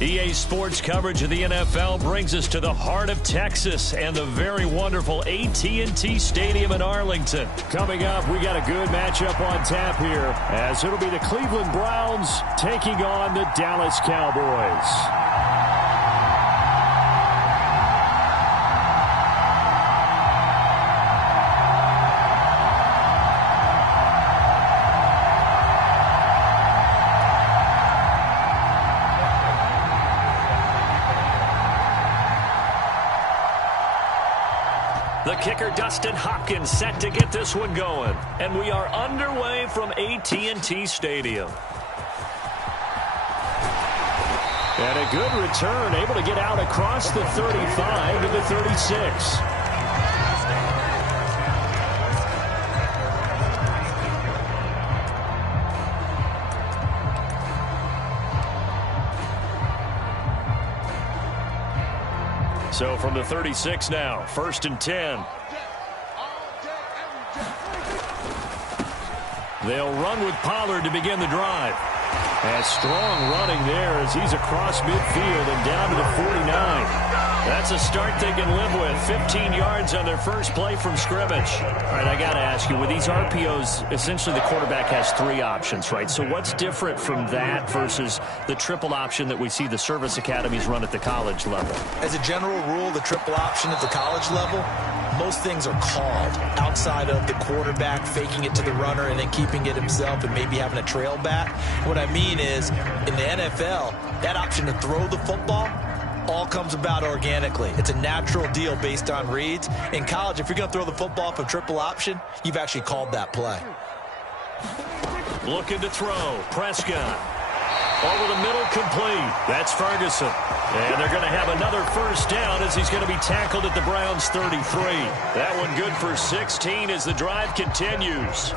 EA Sports coverage of the NFL brings us to the heart of Texas and the very wonderful AT&T Stadium in Arlington. Coming up, we got a good matchup on tap here, as it'll be the Cleveland Browns taking on the Dallas Cowboys. The kicker, Dustin Hopkins, set to get this one going. And we are underway from AT&T Stadium. And a good return, able to get out across the 35 to the 36. So from the 36 now, 1st and 10. They'll run with Pollard to begin the drive. And strong running there as he's across midfield and down to the 49. That's a start they can live with. 15 yards on their first play from scrimmage. All right, I got to ask you, with these RPOs, essentially the quarterback has 3 options, right? So what's different from that versus the triple option that we see the service academies run at the college level? As a general rule, the triple option at the college level, most things are called outside of the quarterback faking it to the runner and then keeping it himself and maybe having a trail back. What I mean is, in the NFL, that option to throw the football all comes about organically. It's a natural deal based on reads. In college, if you're going to throw the football for triple option, you've actually called that play. Looking to throw. Prescott. Over the middle, complete. That's Ferguson. And they're going to have another first down as he's going to be tackled at the Browns' 33. That one good for 16 as the drive continues.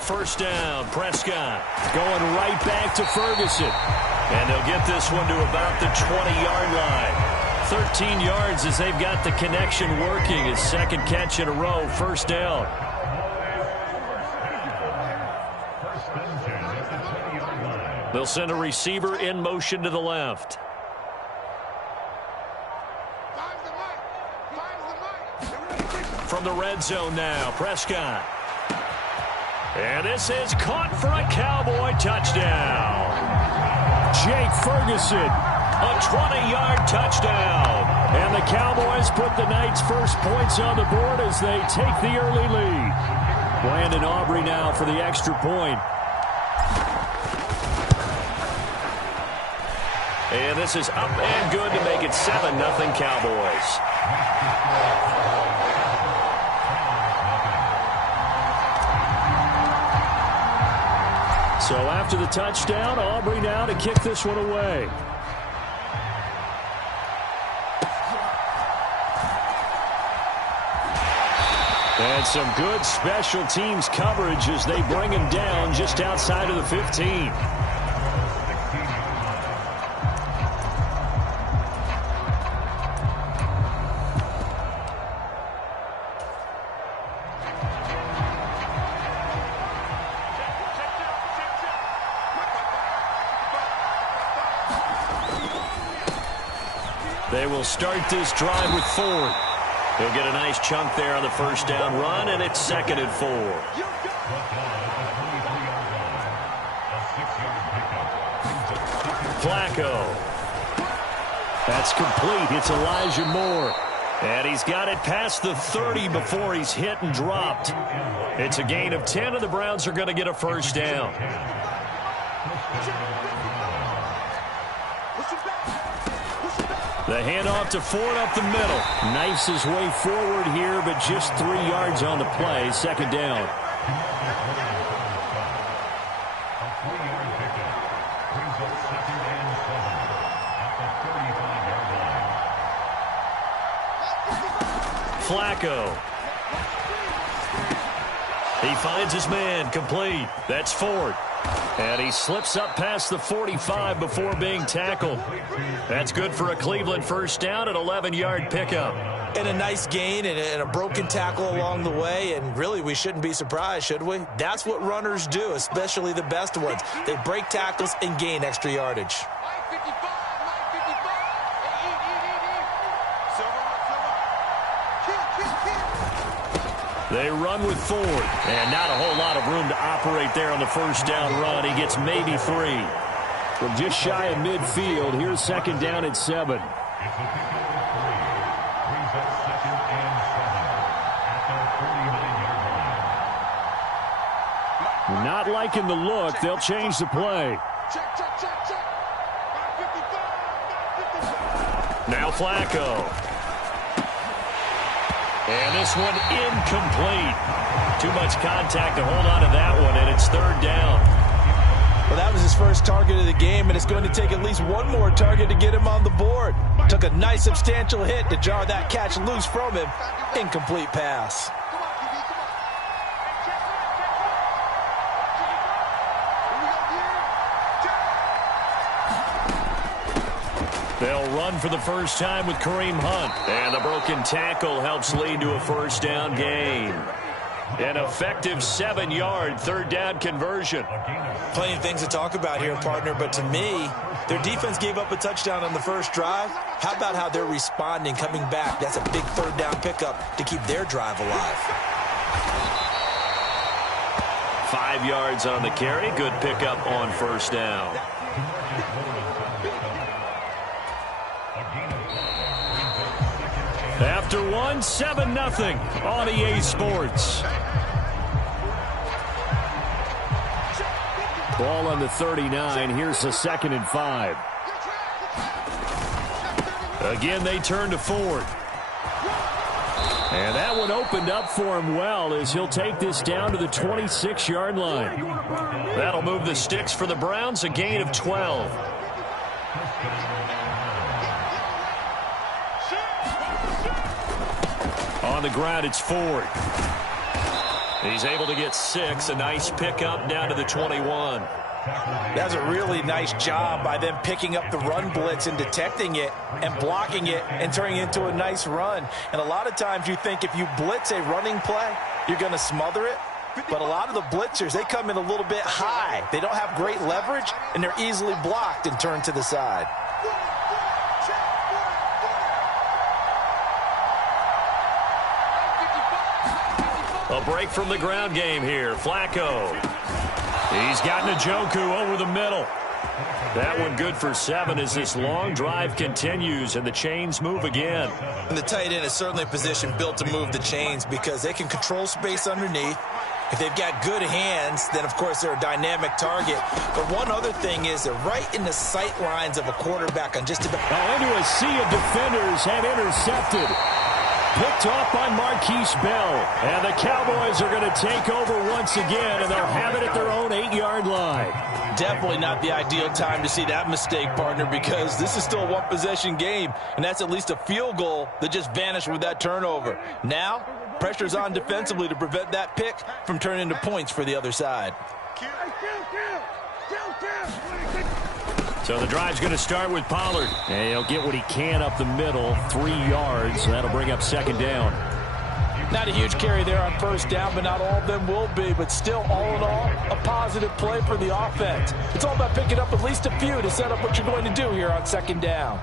First down, Prescott. Going right back to Ferguson. And they'll get this one to about the 20-yard line. 13 yards as they've got the connection working. His second catch in a row, first down. They'll send a receiver in motion to the left. From the red zone now, Prescott. And this is caught for a Cowboy touchdown. Jake Ferguson. A 20-yard touchdown. And the Cowboys put the night's first points on the board as they take the early lead. Brandon Aubrey now for the extra point. And this is up and good to make it 7-0 Cowboys. So after the touchdown, Aubrey now to kick this one away. And some good special teams coverage as they bring him down just outside of the 15. They will start this drive with Ford. He'll get a nice chunk there on the first down run, and it's 2nd and 4. Flacco. That's complete. It's Elijah Moore. And he's got it past the 30 before he's hit and dropped. It's a gain of 10, and the Browns are going to get a first down. The handoff to Ford up the middle. Knifes his way forward here, but just 3 yards on the play. 2nd down. Flacco. He finds his man, complete. That's Ford. And he slips up past the 45 before being tackled. That's good for a Cleveland first down, an 11-yard pickup. And a nice gain and a broken tackle along the way, and really we shouldn't be surprised, should we? That's what runners do, especially the best ones. They break tackles and gain extra yardage. They run with Ford, and not a whole lot of room to operate there on the first down run. He gets maybe 3. From just shy of midfield, here's second down and 7. Not liking the look. They'll change the play. Now Flacco. And this one incomplete. Too much contact to hold on to that one, and it's third down. Well, that was his first target of the game, and it's going to take at least one more target to get him on the board. Took a nice substantial hit to jar that catch loose from him. Incomplete pass. They'll run for the first time with Kareem Hunt. And the broken tackle helps lead to a first down gain. An effective 7-yard third down conversion. Plenty of things to talk about here, partner, but to me, their defense gave up a touchdown on the first drive. How about how they're responding, coming back? That's a big third down pickup to keep their drive alive. 5 yards on the carry. Good pickup on first down. After one, 7-0 on EA Sports. Ball on the 39. Here's the 2nd and 5. Again, they turn to Ford. And that one opened up for him well as he'll take this down to the 26-yard line. That'll move the sticks for the Browns, a gain of 12. On the ground, it's Ford. He's able to get 6. A nice pickup down to the 21. That's a really nice job by them picking up the run blitz and detecting it and blocking it and turning it into a nice run. And a lot of times you think if you blitz a running play, you're going to smother it. But a lot of the blitzers, they come in a little bit high. They don't have great leverage, and they're easily blocked and turned to the side. A break from the ground game here. Flacco. He's got Njoku over the middle. That one good for 7 as this long drive continues and the chains move again. And the tight end is certainly a position built to move the chains because they can control space underneath. If they've got good hands, then, of course, they're a dynamic target. But one other thing is they're right in the sight lines of a quarterback on just about... Into a sea of defenders and intercepted. Picked off by Marquise Bell. And the Cowboys are going to take over once again, and they'll have it at their own 8-yard line. Definitely not the ideal time to see that mistake, partner, because this is still a one-possession game, and that's at least a field goal that just vanished with that turnover. Now, pressure's on defensively to prevent that pick from turning into points for the other side. So the drive's going to start with Pollard. And he'll get what he can up the middle, 3 yards. That'll bring up second down. Not a huge carry there on first down, but not all of them will be. But still, all in all, a positive play for the offense. It's all about picking up at least a few to set up what you're going to do here on second down.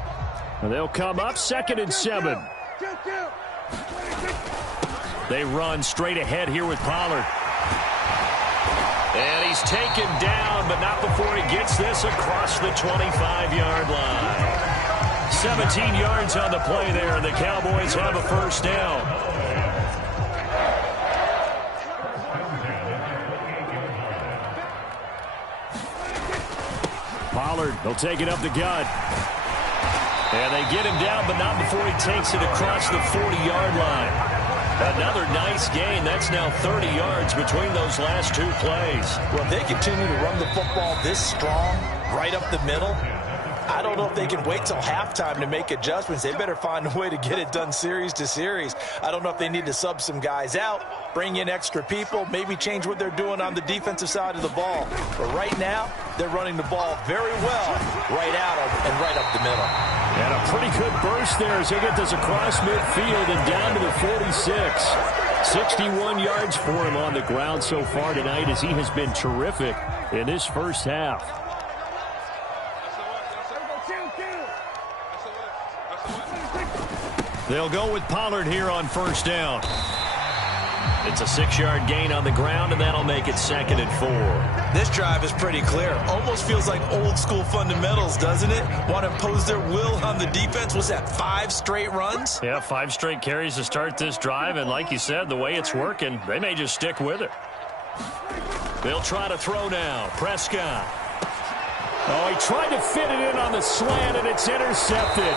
And they'll come up 2nd and 7. They run straight ahead here with Pollard. And he's taken down, but not before he gets this across the 25-yard line. 17 yards on the play there, and the Cowboys have a first down. Pollard, they'll take it up the gut. And they get him down, but not before he takes it across the 40-yard line. Another nice gain. That's now 30 yards between those last 2 plays. Well, if they continue to run the football this strong, right up the middle, I don't know if they can wait till halftime to make adjustments. They better find a way to get it done series to series. I don't know if they need to sub some guys out, bring in extra people, maybe change what they're doing on the defensive side of the ball. But right now, they're running the ball very well right out of and right up the middle. And a pretty good burst there as they get this across midfield and down to the 46. 61 yards for him on the ground so far tonight as he has been terrific in this first half. They'll go with Pollard here on first down. It's a 6-yard gain on the ground, and that'll make it 2nd and 4. This drive is pretty clear. Almost feels like old school fundamentals, doesn't it? Want to impose their will on the defense. Was that 5 straight runs? Yeah, 5 straight carries to start this drive, and like you said, the way it's working, they may just stick with it. They'll try to throw now. Prescott. Oh, he tried to fit it in on the slant, and it's intercepted.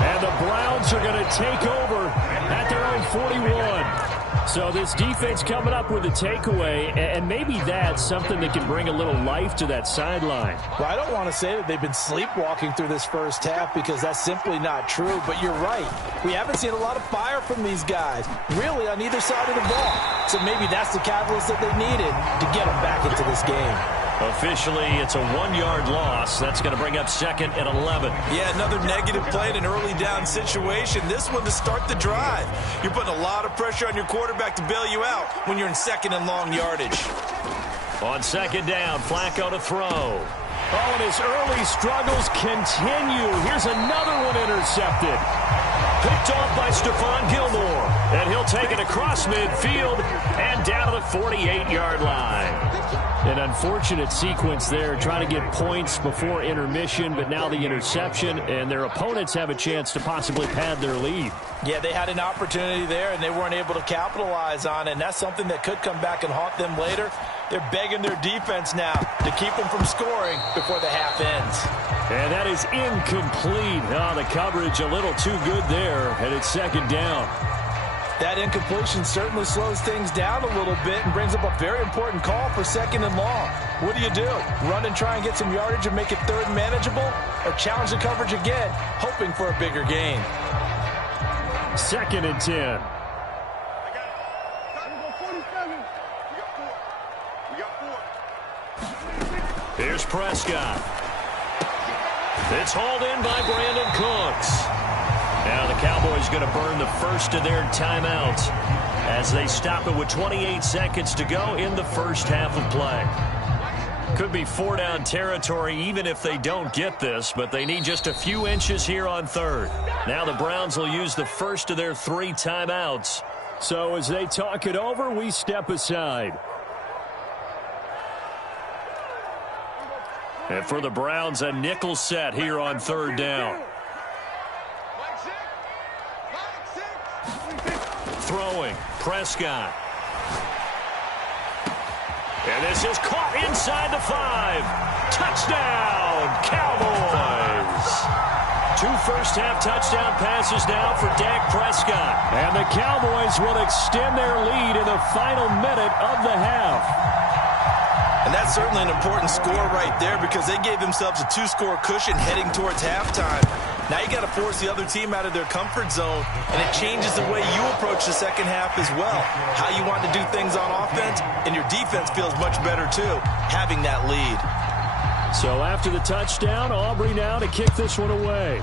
And the Browns are going to take over at their own 41. So this defense coming up with a takeaway, and maybe that's something that can bring a little life to that sideline. Well, I don't want to say that they've been sleepwalking through this first half because that's simply not true, but you're right. We haven't seen a lot of fire from these guys, really, on either side of the ball. So maybe that's the catalyst that they needed to get them back into this game. Officially, it's a 1-yard loss. That's going to bring up 2nd and 11. Yeah, another negative play in an early down situation. This one to start the drive. You're putting a lot of pressure on your quarterback to bail you out when you're in 2nd and long yardage. On 2nd down, Flacco to throw. Oh, and his early struggles continue. Here's another one intercepted. Picked off by Stephon Gilmore. And he'll take it across midfield and down to the 48-yard line. An unfortunate sequence there, trying to get points before intermission, but now the interception, and their opponents have a chance to possibly pad their lead. Yeah, they had an opportunity there, and they weren't able to capitalize on it, and that's something that could come back and haunt them later. They're begging their defense now to keep them from scoring before the half ends. And that is incomplete. Oh, the coverage a little too good there, and it's 2nd down. That incompletion certainly slows things down a little bit and brings up a very important call for 2nd and long. What do? Run and try and get some yardage and make it 3rd manageable, or challenge the coverage again, hoping for a bigger gain? 2nd and 10. Here's Prescott. It's hauled in by Brandon Cooks. Now the Cowboys going to burn the first of their timeouts as they stop it with 28 seconds to go in the first half of play. Could be 4-down territory even if they don't get this, but they need just a few inches here on 3rd. Now the Browns will use the first of their 3 timeouts. So as they talk it over, we step aside. And for the Browns, a nickel set here on 3rd down. Throwing, Prescott. And this is caught inside the 5. Touchdown, Cowboys. 2 first-half touchdown passes now for Dak Prescott. And the Cowboys will extend their lead in the final minute of the half. And that's certainly an important score right there because they gave themselves a 2-score cushion heading towards halftime. Now you got to force the other team out of their comfort zone, and it changes the way you approach the second half as well. How you want to do things on offense, and your defense feels much better too, having that lead. So after the touchdown, Aubrey now to kick this one away.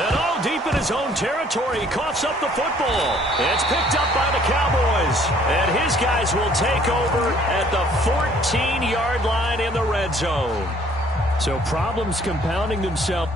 And all deep in his own territory, he coughs up the football. It's picked up by the Cowboys. And his guys will take over at the 14-yard line in the red zone. So problems compounding themselves.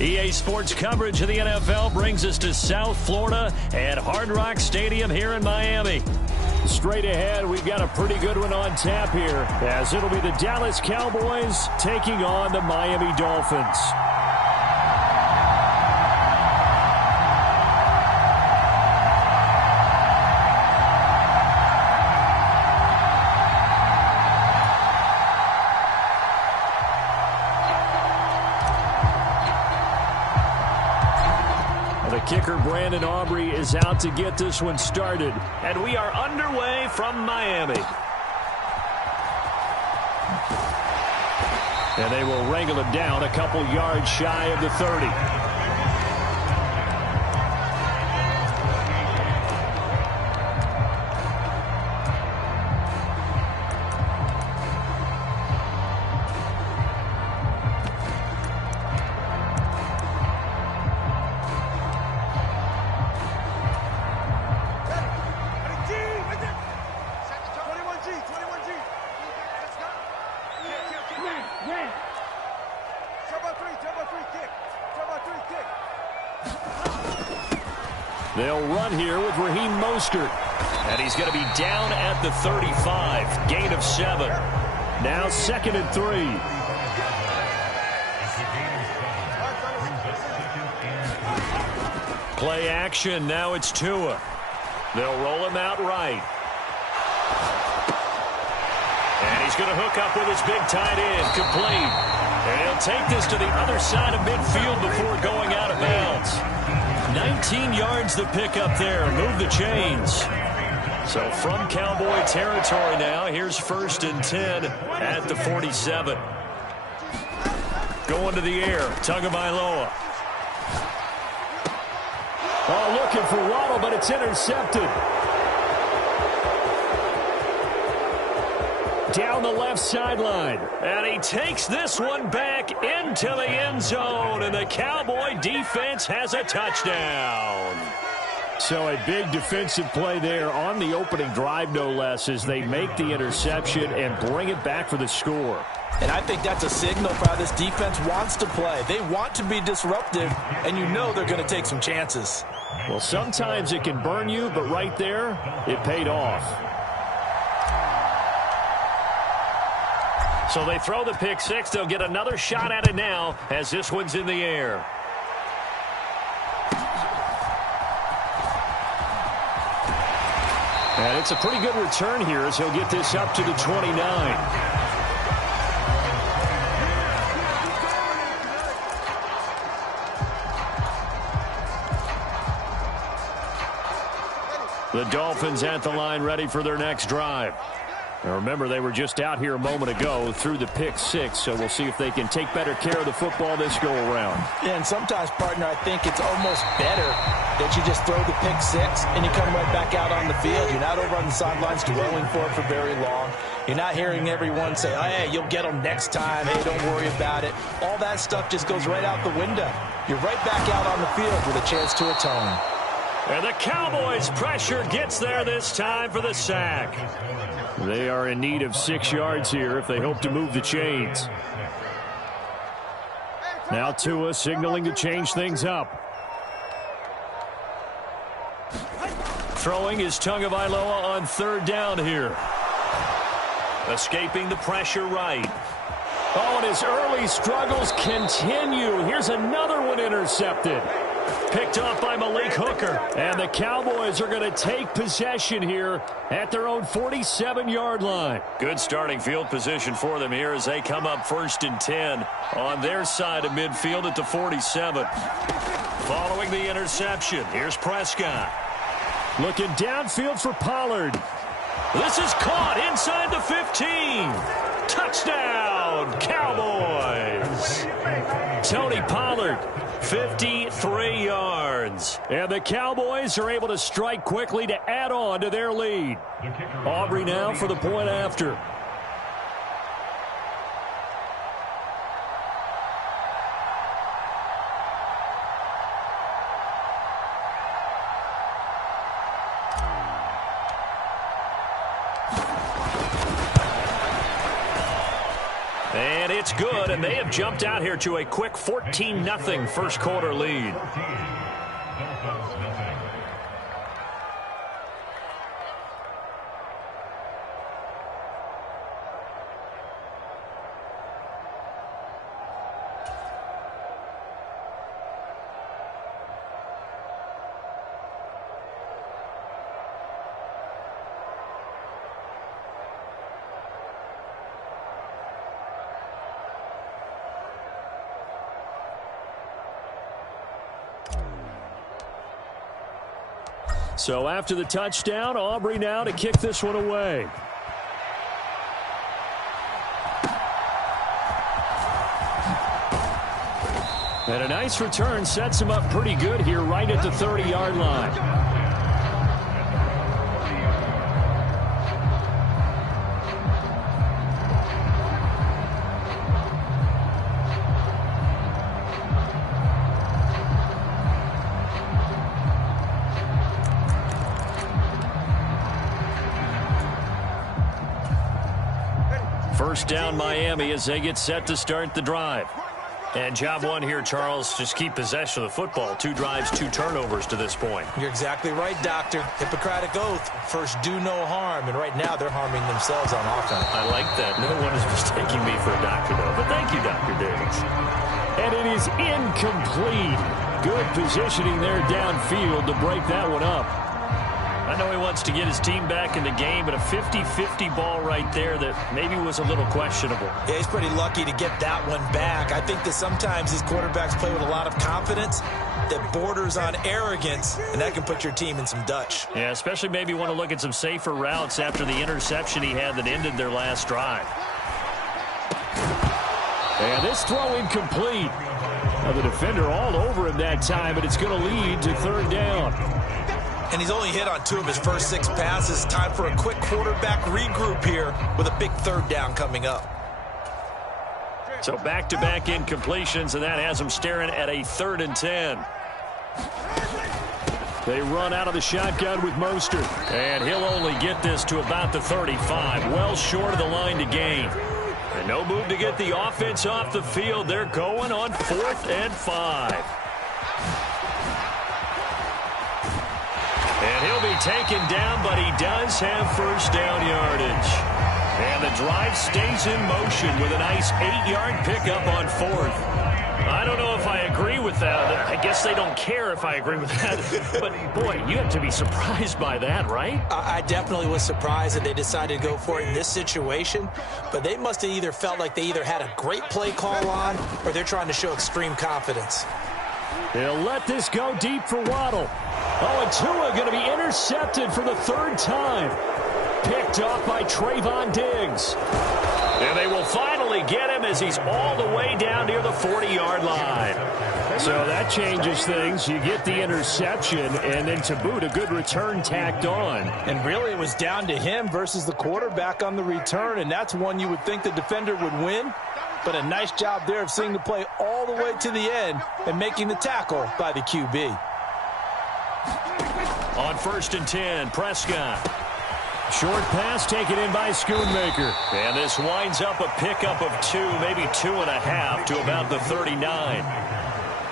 EA Sports coverage of the NFL brings us to South Florida at Hard Rock Stadium here in Miami. Straight ahead, we've got a pretty good one on tap here, as it'll be the Dallas Cowboys taking on the Miami Dolphins. The kicker, Brandon Aubrey, is out to get this one started. And we are underway from Miami. And they will wrangle it down a couple yards shy of the 30. They'll run here with Raheem Mostert. And he's going to be down at the 35. Gain of 7. Now 2nd and 3. Play action. Now it's Tua. They'll roll him out right. And he's going to hook up with his big tight end. Complete. And he'll take this to the other side of midfield before going out of bounds. 19 yards the pick up there. Move the chains. So from Cowboy territory now, here's 1st and 10 at the 47. Going to the air. Tagovailoa. Oh, looking for Waddle, but it's intercepted. Down the left sideline. And he takes this one back into the end zone. And the Cowboy defense has a touchdown. So a big defensive play there on the opening drive, no less, as they make the interception and bring it back for the score. And I think that's a signal for how this defense wants to play. They want to be disruptive, and you know they're going to take some chances. Well, sometimes it can burn you, but right there, it paid off. So they throw the pick six. They'll get another shot at it now as this one's in the air. And it's a pretty good return here as he'll get this up to the 29. The Dolphins at the line ready for their next drive. Now remember, they were just out here a moment ago through the pick six, so we'll see if they can take better care of the football this go-around. Yeah, and sometimes, partner, I think it's almost better that you just throw the pick six and you come right back out on the field. You're not over on the sidelines dwelling for it for very long. You're not hearing everyone say, oh, hey, you'll get them next time. Hey, don't worry about it. All that stuff just goes right out the window. You're right back out on the field with a chance to atone. And the Cowboys' pressure gets there this time for the sack. They are in need of 6 yards here if they hope to move the chains. Now Tua signaling to change things up. Throwing is Tagovailoa on 3rd down here. Escaping the pressure right. Oh, and his early struggles continue. Here's another one intercepted. Picked off by Malik Hooker. And the Cowboys are going to take possession here at their own 47-yard line. Good starting field position for them here as they come up 1st and 10 on their side of midfield at the 47. Following the interception, here's Prescott. Looking downfield for Pollard. This is caught inside the 15. Touchdown, Cowboys. Tony Pollard, 53 yards. And the Cowboys are able to strike quickly to add on to their lead. Aubrey now for the point after. And it's good, and they have jumped out here to a quick 14-0 first quarter lead. So after the touchdown, Aubrey now to kick this one away. And a nice return sets him up pretty good here right at the 30-yard line. First down Miami as they get set to start the drive. And job one here, Charles, just keep possession of the football. 2 drives, 2 turnovers to this point. You're exactly right, Doctor. Hippocratic oath. First, do no harm. And right now, they're harming themselves on offense. I like that. No one is mistaking me for a doctor, though. But thank you, Dr. Diggs. And it is incomplete. Good positioning there downfield to break that one up. I know he wants to get his team back in the game, but a 50-50 ball right there that maybe was a little questionable. Yeah, he's pretty lucky to get that one back. I think that sometimes these quarterbacks play with a lot of confidence that borders on arrogance, and that can put your team in some Dutch. Yeah, especially maybe want to look at some safer routes after the interception he had that ended their last drive. And this throw incomplete. Now the defender all over him that time, but it's going to lead to 3rd down. And he's only hit on 2 of his first 6 passes. Time for a quick quarterback regroup here with a big 3rd down coming up. So back-to-back incompletions, and that has him staring at a 3rd and 10. They run out of the shotgun with Mostert. And he'll only get this to about the 35. Well short of the line to gain. And no move to get the offense off the field. They're going on 4th and 5. And he'll be taken down, but he does have first down yardage. And the drive stays in motion with a nice 8-yard pickup on 4th. I don't know if I agree with that. I guess they don't care if I agree with that. But, boy, you have to be surprised by that, right? I definitely was surprised that they decided to go for it in this situation. But they must have either felt like they either had a great play call on or they're trying to show extreme confidence. They'll let this go deep for Waddle. Oh, and Tua going to be intercepted for the 3rd time. Picked off by Trayvon Diggs. And they will finally get him as he's all the way down near the 40-yard line. So that changes things. You get the interception, and then to boot, a good return tacked on. And really, it was down to him versus the quarterback on the return, and that's one you would think the defender would win. But a nice job there of seeing the play all the way to the end and making the tackle by the QB. On 1st and 10, Prescott. Short pass taken in by Schoonmaker. And this winds up a pickup of 2, maybe 2.5 to about the 39.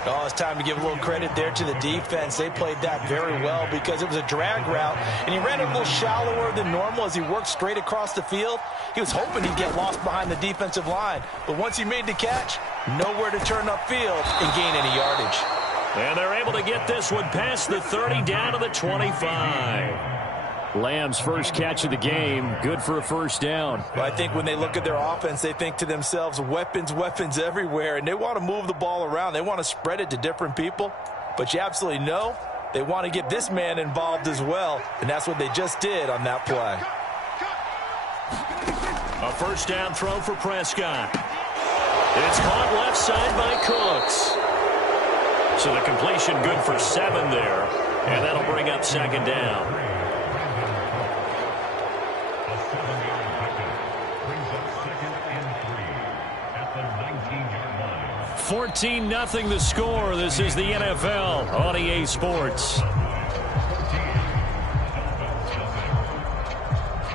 Oh, it's time to give a little credit there to the defense. They played that very well because it was a drag route, and he ran a little shallower than normal as he worked straight across the field. He was hoping he'd get lost behind the defensive line, but once he made the catch, nowhere to turn upfield and gain any yardage. And they're able to get this one past the 30 down to the 25. Lamb's first catch of the game, good for a first down. Well, I think when they look at their offense, they think to themselves, weapons, weapons everywhere, and they want to move the ball around. They want to spread it to different people, but you absolutely know they want to get this man involved as well, and that's what they just did on that play. A first down throw for Prescott. It's caught left side by Cooks. So the completion good for 7 there, and that'll bring up 2nd down. 14-0 the score. This is the NFL on EA Sports.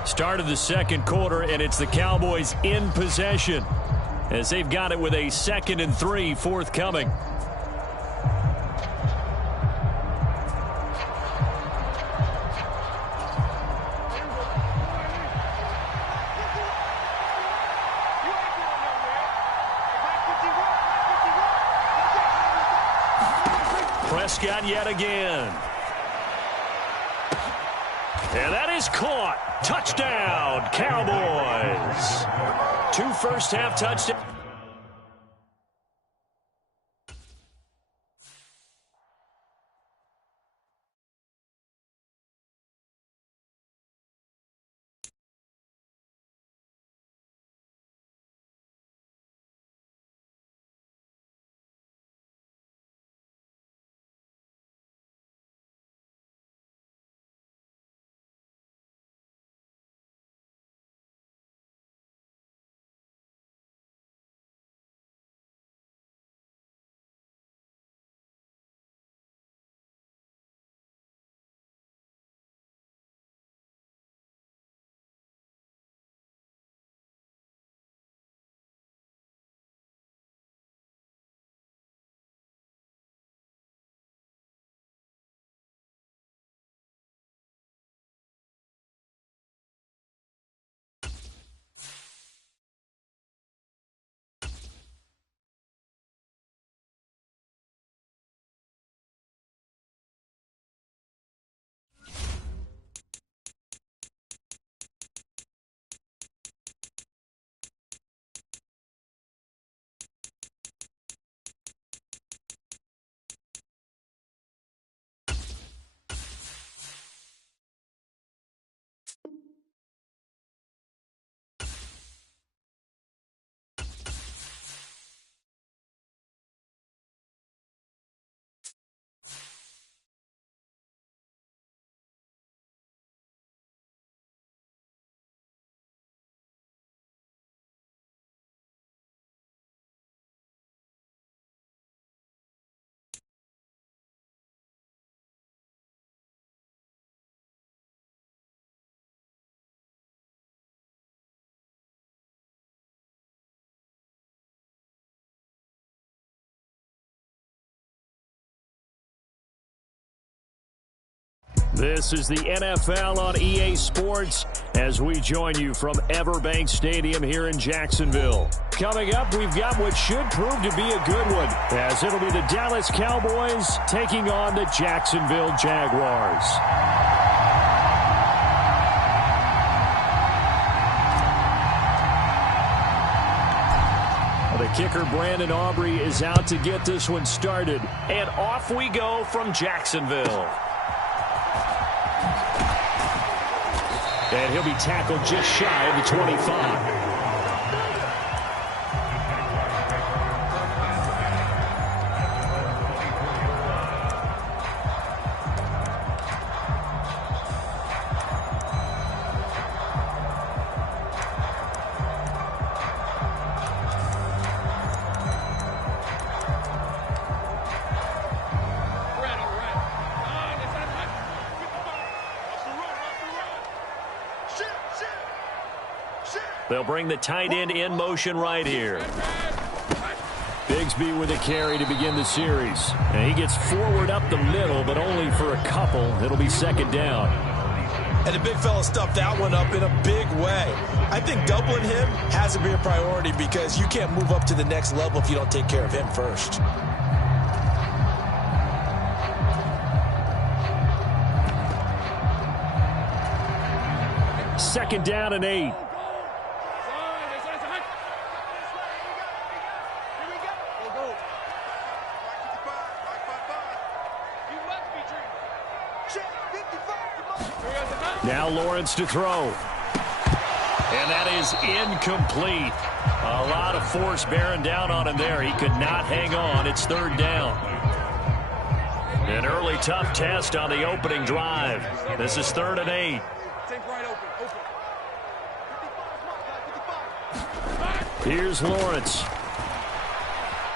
Start of the 2nd quarter, and it's the Cowboys in possession. as they've got it with a 2nd and 3 forthcoming. Prescott yet again. And that is caught. Touchdown, Cowboys. 2 first-half touchdowns. This is the NFL on EA Sports as we join you from Everbank Stadium here in Jacksonville. Coming up, we've got what should prove to be a good one, as it'll be the Dallas Cowboys taking on the Jacksonville Jaguars. The kicker, Brandon Aubrey, is out to get this one started. And off we go from Jacksonville. And he'll be tackled just shy of the 25. They'll bring the tight end in motion right here. Bigsby with a carry to begin the series. And he gets forward up the middle, but only for a couple. It'll be second down. And the big fella stuffed that one up in a big way. I think doubling him has to be a priority because you can't move up to the next level if you don't take care of him first. Second down and 8. Now Lawrence to throw. And that is incomplete. A lot of force bearing down on him there. He could not hang on. It's third down. An early tough test on the opening drive. This is 3rd and 8. Here's Lawrence.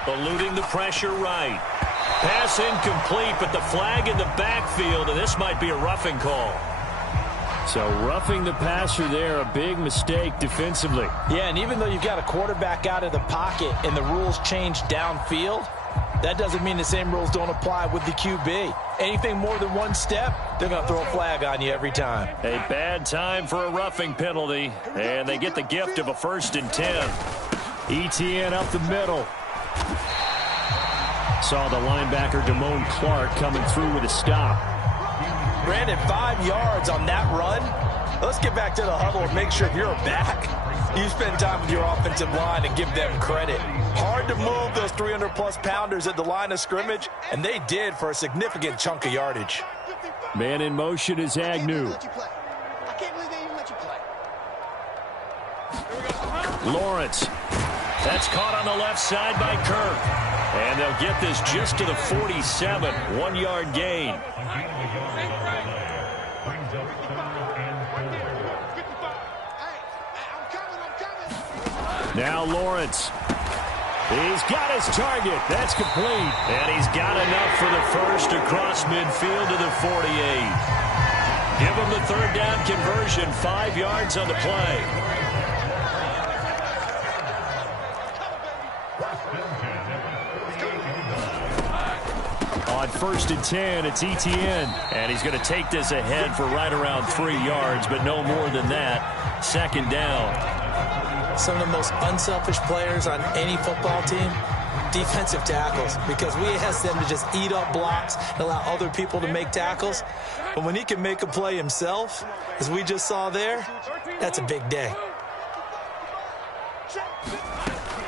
Eluding the pressure right. Pass incomplete, but the flag in the backfield, and this might be a roughing call. So roughing the passer there, a big mistake defensively. Yeah, and even though you've got a quarterback out of the pocket and the rules change downfield, that doesn't mean the same rules don't apply with the QB. Anything more than one step, they're going to throw a flag on you every time. A bad time for a roughing penalty, and they get the gift of a 1st and 10. ETN up the middle. Saw the linebacker Damone Clark coming through with a stop. Brandon, 5 yards on that run. Let's get back to the huddle and make sure if you're back, you spend time with your offensive line and give them credit. Hard to move those 300-plus pounders at the line of scrimmage, and they did for a significant chunk of yardage. Man in motion is Agnew. Lawrence. That's caught on the left side by Kirk. And they'll get this just to the 47, 1-yard gain. Now Lawrence. He's got his target. That's complete. And he's got enough for the first across midfield to the 48. Give him the 3rd down conversion, 5 yards on the play. On 1st and 10, it's ETN. And he's going to take this ahead for right around 3 yards, but no more than that. 2nd down. Some of the most unselfish players on any football team, defensive tackles, because we ask them to just eat up blocks and allow other people to make tackles. But when he can make a play himself, as we just saw there, that's a big day.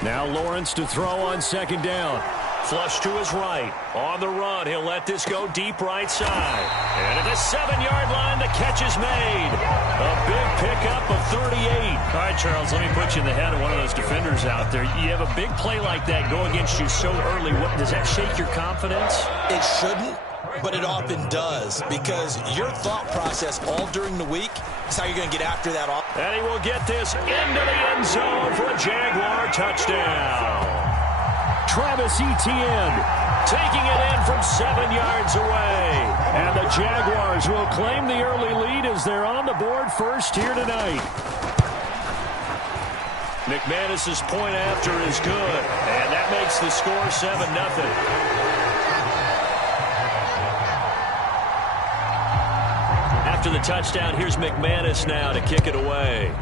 Now Lawrence to throw on 2nd down. Flush to his right. On the run, he'll let this go deep right side. And at the 7-yard line, the catch is made. A big pickup of 38. All right, Charles, let me put you in the head of one of those defenders out there. You have a big play like that go against you so early. Does that shake your confidence? It shouldn't, but it often does, because your thought process all during the week is how you're going to get after that. And he will get this into the end zone for a Jaguar touchdown. Travis Etienne taking it in from 7 yards away. And the Jaguars will claim the early lead as they're on the board first here tonight. McManus's point after is good, and that makes the score 7-0. After the touchdown, here's McManus now to kick it away.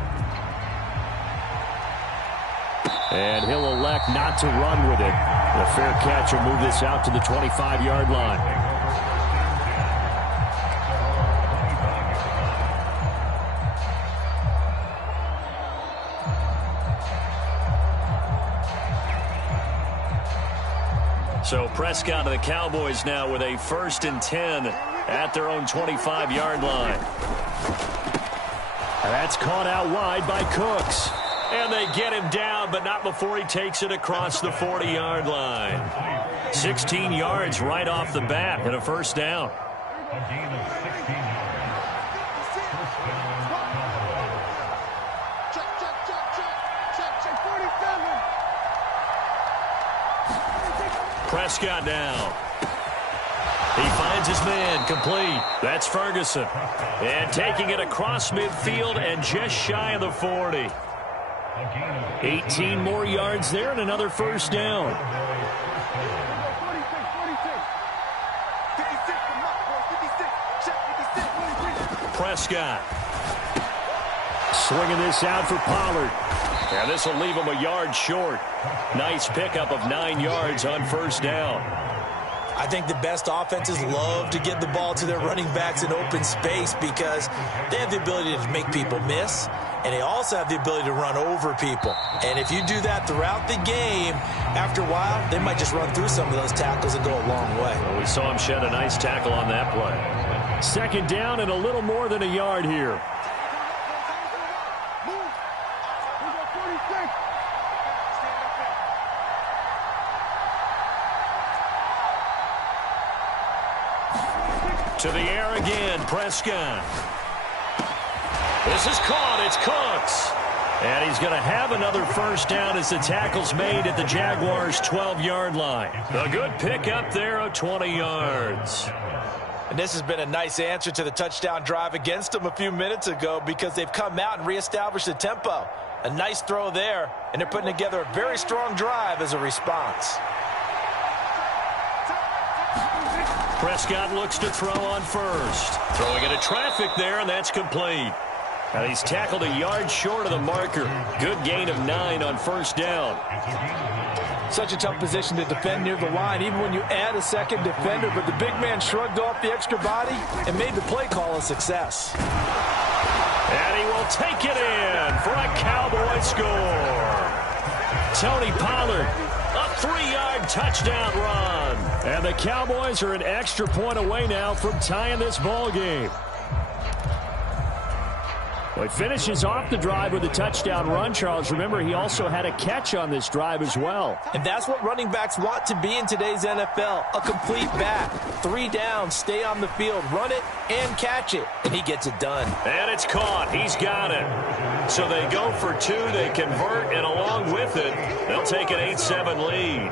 And he'll elect not to run with it. The fair catch will move this out to the 25-yard line. So Prescott of the Cowboys now with a 1st and 10 at their own 25-yard line. And that's caught out wide by Cooks. And they get him down, but not before he takes it across the 40-yard line. 16 yards right off the bat and a 1st down. Prescott now. He finds his man, complete. That's Ferguson. And taking it across midfield and just shy of the 40. 18 more yards there and another 1st down. Prescott. Swinging this out for Pollard. And this will leave him a yard short. Nice pickup of 9 yards on 1st down. I think the best offenses love to get the ball to their running backs in open space because they have the ability to make people miss, and they also have the ability to run over people. And if you do that throughout the game, after a while, they might just run through some of those tackles and go a long way. Well, we saw him shed a nice tackle on that play. 2nd down and a little more than a yard here. To the air again, Prescott. This is caught. It's Cooks. And he's going to have another 1st down as the tackle's made at the Jaguars' 12-yard line. A good pickup there of 20 yards. And this has been a nice answer to the touchdown drive against them a few minutes ago because they've come out and reestablished the tempo. A nice throw there, and they're putting together a very strong drive as a response. Prescott looks to throw on first. Throwing into traffic there, and that's complete. Now he's tackled a yard short of the marker. Good gain of 9 on first down. Such a tough position to defend near the line, even when you add a second defender. But the big man shrugged off the extra body and made the play call a success. And he will take it in for a Cowboy score. Tony Pollard, a 3-yard touchdown run. And the Cowboys are an extra point away now from tying this ball game. Well, he finishes off the drive with a touchdown run, Charles. Remember, he also had a catch on this drive as well. And that's what running backs want to be in today's NFL, a complete back. 3 down, stay on the field, run it, and catch it. And he gets it done. And it's caught. He's got it. So they go for 2, they convert, and along with it, they'll take an 8-7 lead.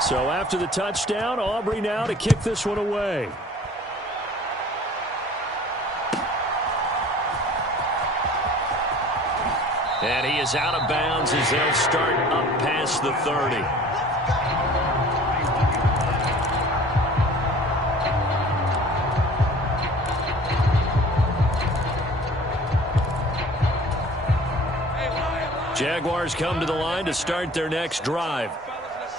So after the touchdown, Aubrey now to kick this one away. And he is out of bounds as they'll start up past the 30. Jaguars come to the line to start their next drive.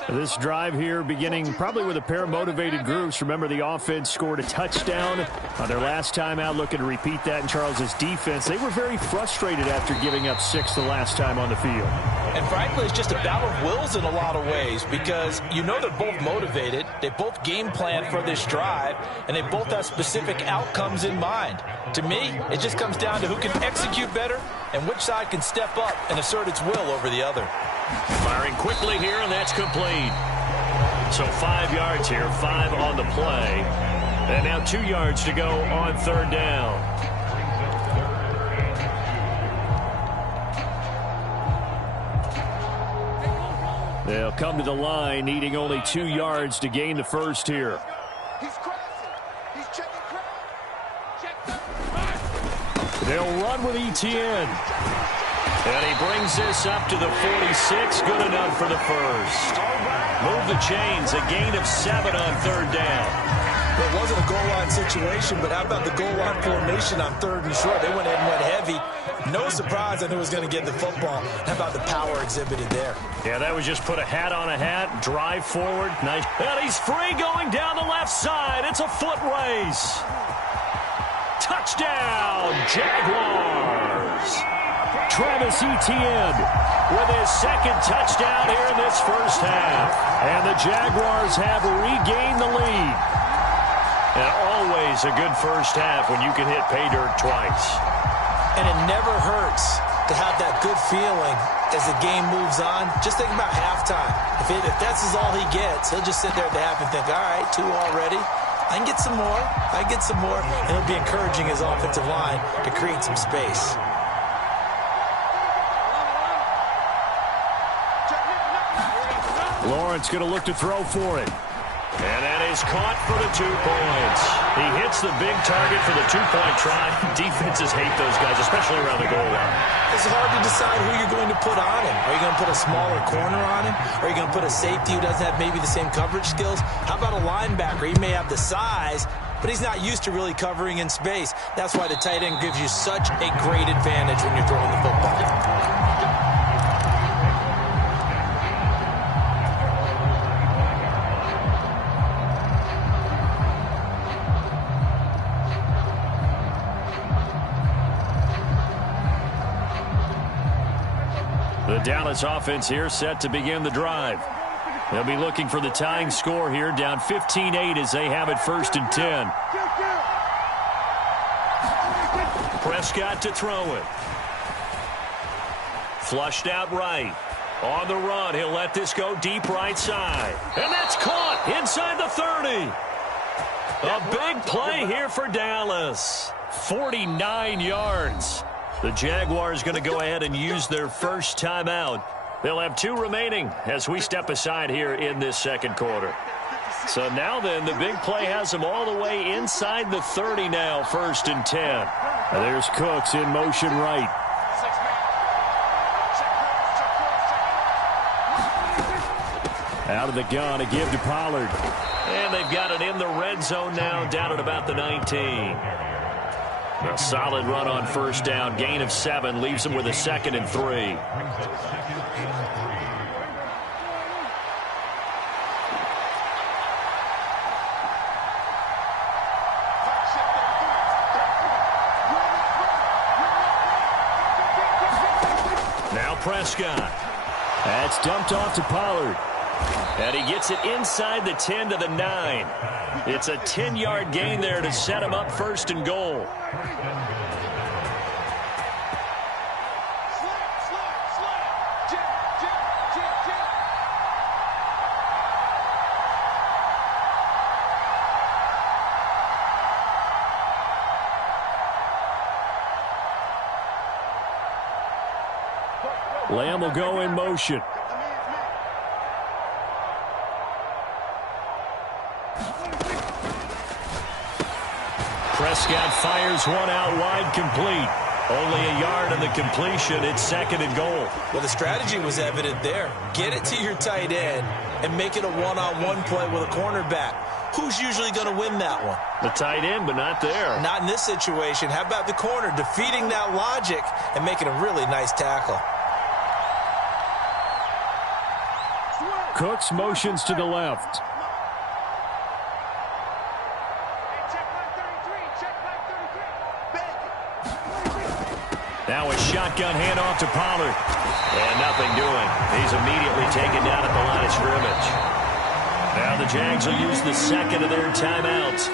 This drive here beginning probably with a pair of motivated groups. Remember, the offense scored a touchdown on their last time out, looking to repeat that in Charles's defense. They were very frustrated after giving up 6 the last time on the field. And frankly, it's just a battle of wills in a lot of ways because you know they're both motivated. They both game plan for this drive, and they both have specific outcomes in mind. To me, it just comes down to who can execute better and which side can step up and assert its will over the other. Firing quickly here, and that's complete. So 5 yards here, 5 on the play. And now 2 yards to go on 3rd down. They'll come to the line, needing only 2 yards to gain the first here. They'll run with Etienne. And he brings this up to the 46. Good enough for the first. Move the chains. A gain of 7 on 3rd down. It wasn't a goal line situation, but how about the goal line formation on 3rd and short? They went ahead and went heavy. No surprise on who was going to get the football. How about the power exhibited there? Yeah, that was just put a hat on a hat, drive forward. Nice. And he's free going down the left side. It's a foot race. Touchdown, Jaguars. Travis Etienne with his 2nd touchdown here in this first half. And the Jaguars have regained the lead. And always a good first half when you can hit pay dirt twice. And it never hurts to have that good feeling as the game moves on. Just think about halftime. If that's all he gets, he'll just sit there at the half and think, all right, 2 already. I can get some more. I get some more. And he'll be encouraging his offensive line to create some space. Lawrence going to look to throw for it. And that is caught for the 2 points. He hits the big target for the 2-point try. Defenses hate those guys, especially around the goal line. It's hard to decide who you're going to put on him. Are you going to put a smaller corner on him? Or are you going to put a safety who doesn't have maybe the same coverage skills? How about a linebacker? He may have the size, but he's not used to really covering in space. That's why the tight end gives you such a great advantage when you're throwing the football. The Dallas offense here set to begin the drive. They'll be looking for the tying score here, down 15-8 as they have it 1st and 10. Prescott to throw it. Flushed out right. On the run, he'll let this go deep right side. And that's caught inside the 30. A big play here for Dallas. 49 yards. The Jaguars going to go ahead and use their first timeout. They'll have 2 remaining as we step aside here in this second quarter. So now then, the big play has them all the way inside the 30 now, 1st and 10. There's Cooks in motion right. Out of the gun, a give to Pollard. And they've got it in the red zone now, down at about the 19. A solid run on 1st down. Gain of 7 leaves them with a 2nd and 3. Now Prescott. That's dumped off to Pollard. And he gets it inside the 10 to the 9. It's a 10-yard gain there to set him up 1st and goal. Lamb will go in motion. Prescott fires one out wide, complete. Only a yard on the completion. It's 2nd and goal. Well, the strategy was evident there. Get it to your tight end and make it a one-on-one play with a cornerback. Who's usually going to win that one? The tight end, but not there. Not in this situation. How about the corner defeating that logic and making a really nice tackle? Cooks motions to the left. Now a shotgun handoff to Pollard. And nothing doing. He's immediately taken down at the line of scrimmage. Now the Jags will use the 2nd of their timeouts,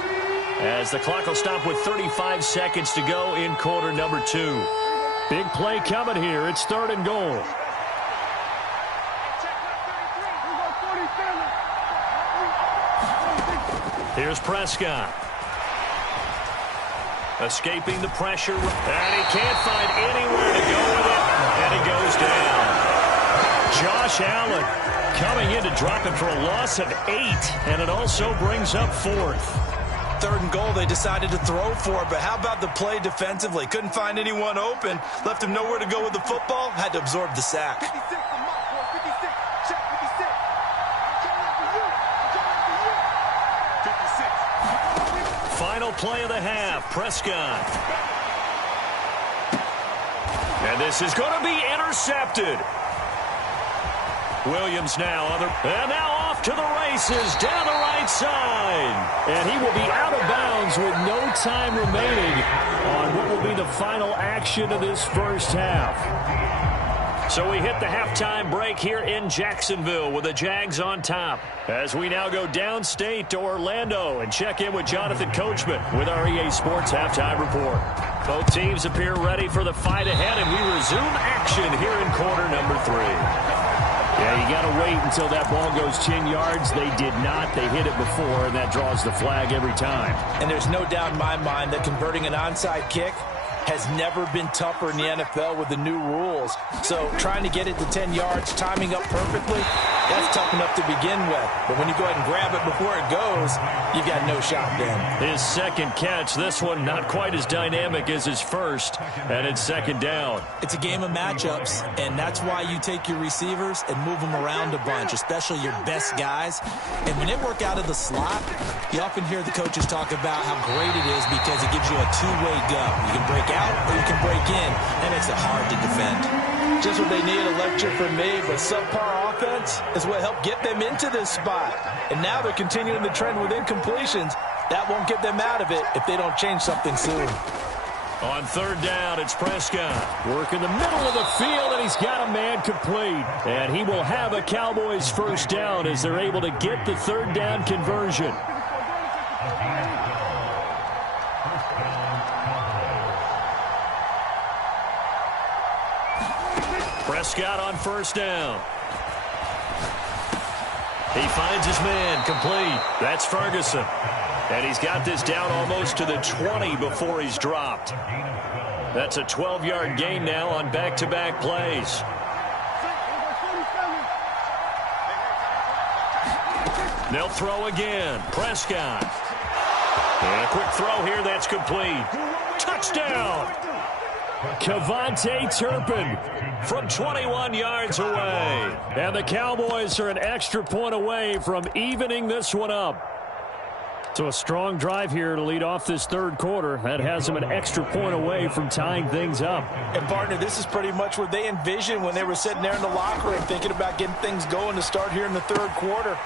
as the clock will stop with 35 seconds to go in quarter number 2. Big play coming here. It's 3rd and goal. Here's Prescott. Escaping the pressure, and he can't find anywhere to go with it, and he goes down. Josh Allen coming in to drop it for a loss of 8, and it also brings up 4th. 3rd and goal, they decided to throw for it, but how about the play defensively? Couldn't find anyone open, left him nowhere to go with the football, had to absorb the sack. Final play of the half, Prescott. And this is going to be intercepted. Williams now, and now off to the races, down the right side. And he will be out of bounds with no time remaining on what will be the final action of this first half. So we hit the halftime break here in Jacksonville with the Jags on top, as we now go downstate to Orlando and check in with Jonathan Coachman with our EA Sports Halftime Report. Both teams appear ready for the fight ahead, and we resume action here in quarter number 3. Yeah, you got to wait until that ball goes 10 yards. They did not. They hit it before, and that draws the flag every time. And there's no doubt in my mind that converting an onside kick has never been tougher in the NFL with the new rules. So trying to get it to 10 yards, timing up perfectly, that's tough enough to begin with. But when you go ahead and grab it before it goes, you've got no shot then. His 2nd catch, this one not quite as dynamic as his first, and it's 2nd down. It's a game of matchups, and that's why you take your receivers and move them around a bunch, especially your best guys. And when they work out of the slot, you often hear the coaches talk about how great it is because it gives you a two-way go. You can break out or you can break in. That makes it hard to defend. Just what they need, a lecture from me, but subpar offense is what helped get them into this spot. And now they're continuing the trend with incompletions. That won't get them out of it if they don't change something soon. On 3rd down, it's Prescott. Work in the middle of the field, and he's got a man complete. And he will have a Cowboys 1st down as they're able to get the 3rd down conversion. Prescott on 1st down. He finds his man, complete. That's Ferguson. And he's got this down almost to the 20 before he's dropped. That's a 12-yard gain now on back-to-back plays. They'll throw again. Prescott. And a quick throw here that's complete. Touchdown! Kevontae Turpin from 21 yards away. And the Cowboys are an extra point away from evening this one up. So a strong drive here to lead off this third quarter. That has them an extra point away from tying things up. And, partner, this is pretty much what they envisioned when they were sitting there in the locker room thinking about getting things going to start here in the third quarter.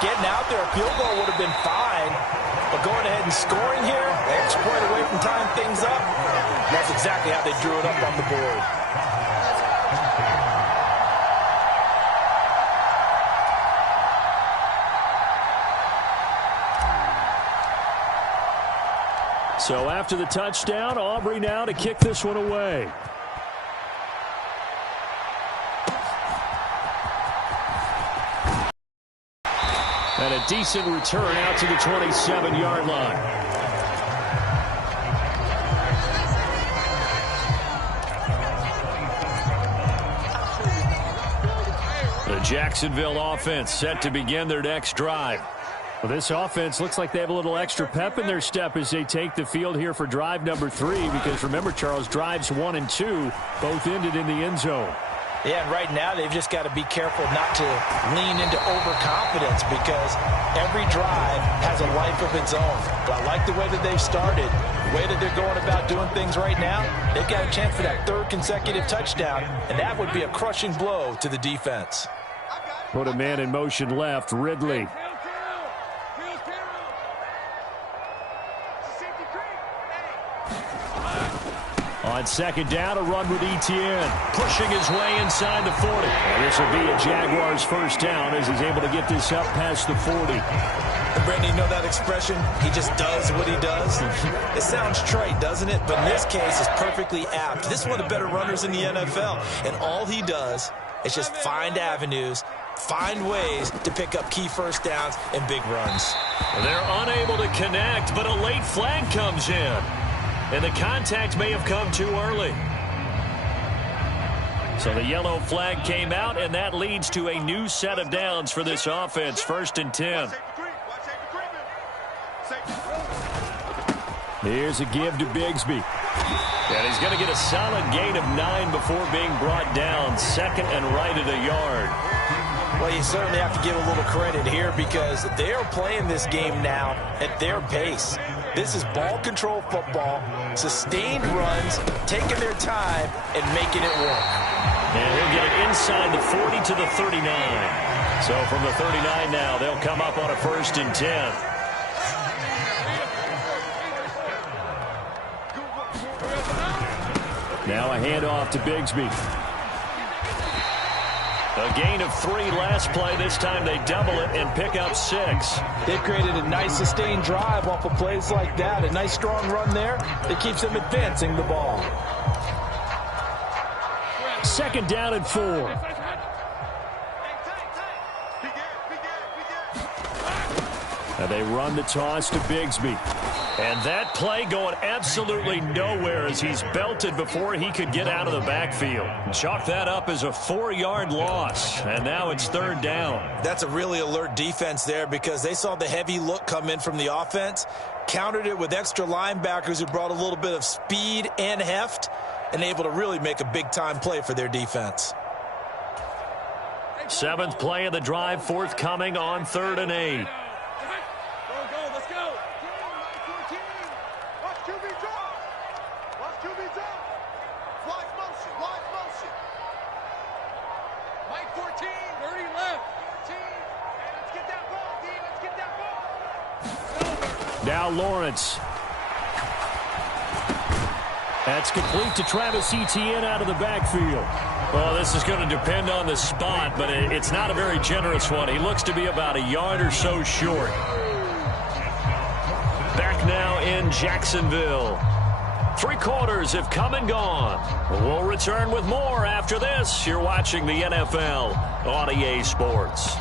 Getting out there, a field goal would have been fine. But going ahead and scoring here, an extra point away from tying things up, that's exactly how they drew it up on the board. So after the touchdown, Aubrey now to kick this one away. And a decent return out to the 27-yard line. The Jacksonville offense set to begin their next drive. Well, this offense looks like they have a little extra pep in their step as they take the field here for drive number 3. Because remember, Charles, drives 1 and 2 both ended in the end zone. Yeah, and right now they've just got to be careful not to lean into overconfidence because every drive has a life of its own. But I like the way that they've started, the way that they're going about doing things right now. They've got a chance for that third consecutive touchdown, and that would be a crushing blow to the defense. Put a man in motion left, Ridley. On second down, a run with Etienne. Pushing his way inside the 40. And this will be a Jaguars first down as he's able to get this up past the 40. And Brandon, you know that expression? He just does what he does. It sounds trite, doesn't it? But in this case, it's perfectly apt. This is one of the better runners in the NFL. And all he does is just find avenues, find ways to pick up key first downs and big runs. They're unable to connect, but a late flag comes in. And the contact may have come too early. So the yellow flag came out, and that leads to a new set of downs for this offense. 1st and 10. Here's a give to Bigsby. And he's going to get a solid gain of 9 before being brought down. 2nd and right at a yard. Well, you certainly have to give a little credit here because they're playing this game now at their pace. This is ball control football, sustained runs, taking their time, and making it work. And he'll get it inside the 40 to the 39. So from the 39 now, they'll come up on a 1st and 10. Now a handoff to Bigsby. A gain of 3 last play. This time they double it and pick up 6. They've created a nice sustained drive off of plays like that. A nice strong run there that keeps them advancing the ball. 2nd down and 4. And they run the toss to Bigsby. And that play going absolutely nowhere as he's belted before he could get out of the backfield. Chalk that up as a 4-yard loss. And now it's 3rd down. That's a really alert defense there because they saw the heavy look come in from the offense, countered it with extra linebackers who brought a little bit of speed and heft, and able to really make a big-time play for their defense. 7th play of the drive forthcoming on 3rd and 8. Now Lawrence. That's complete to Travis Etienne out of the backfield. Well, this is going to depend on the spot, but it's not a very generous one. He looks to be about a yard or so short. Back now in Jacksonville. 3 quarters have come and gone. We'll return with more after this. You're watching the NFL on EA Sports.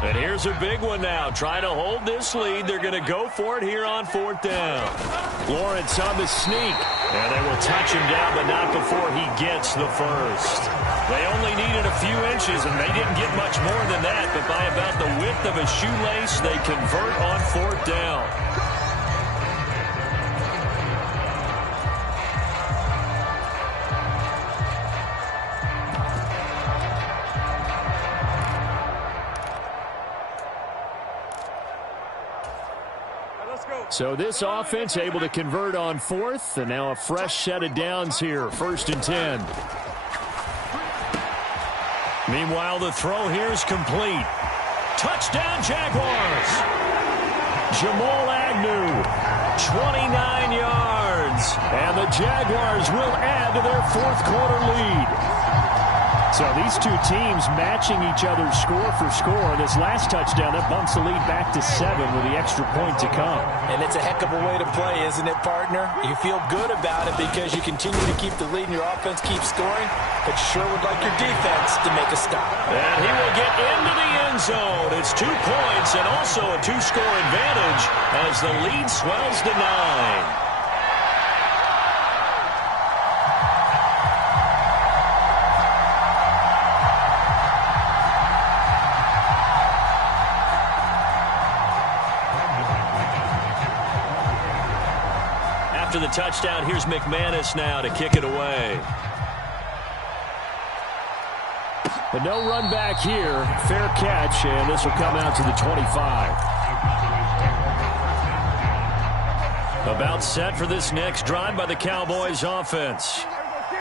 And here's a big one now. Trying to hold this lead. They're going to go for it here on 4th down. Lawrence on the sneak. And they will touch him down, but not before he gets the first. They only needed a few inches, and they didn't get much more than that, but by about the width of a shoelace, they convert on 4th down. So this offense able to convert on 4th, and now a fresh set of downs here, 1st and 10. Meanwhile, the throw here is complete. Touchdown, Jaguars! Jamal Agnew, 29 yards, and the Jaguars will add to their 4th quarter lead. So these two teams matching each other's score for score. This last touchdown, that bumps the lead back to 7 with the extra point to come. And it's a heck of a way to play, isn't it, partner? You feel good about it because you continue to keep the lead and your offense keeps scoring, but you sure would like your defense to make a stop. And he will get into the end zone. It's 2 points and also a 2-score advantage as the lead swells to 9. After the touchdown, here's McManus now to kick it away. But no run back here. Fair catch, and this will come out to the 25. About set for this next drive by the Cowboys offense.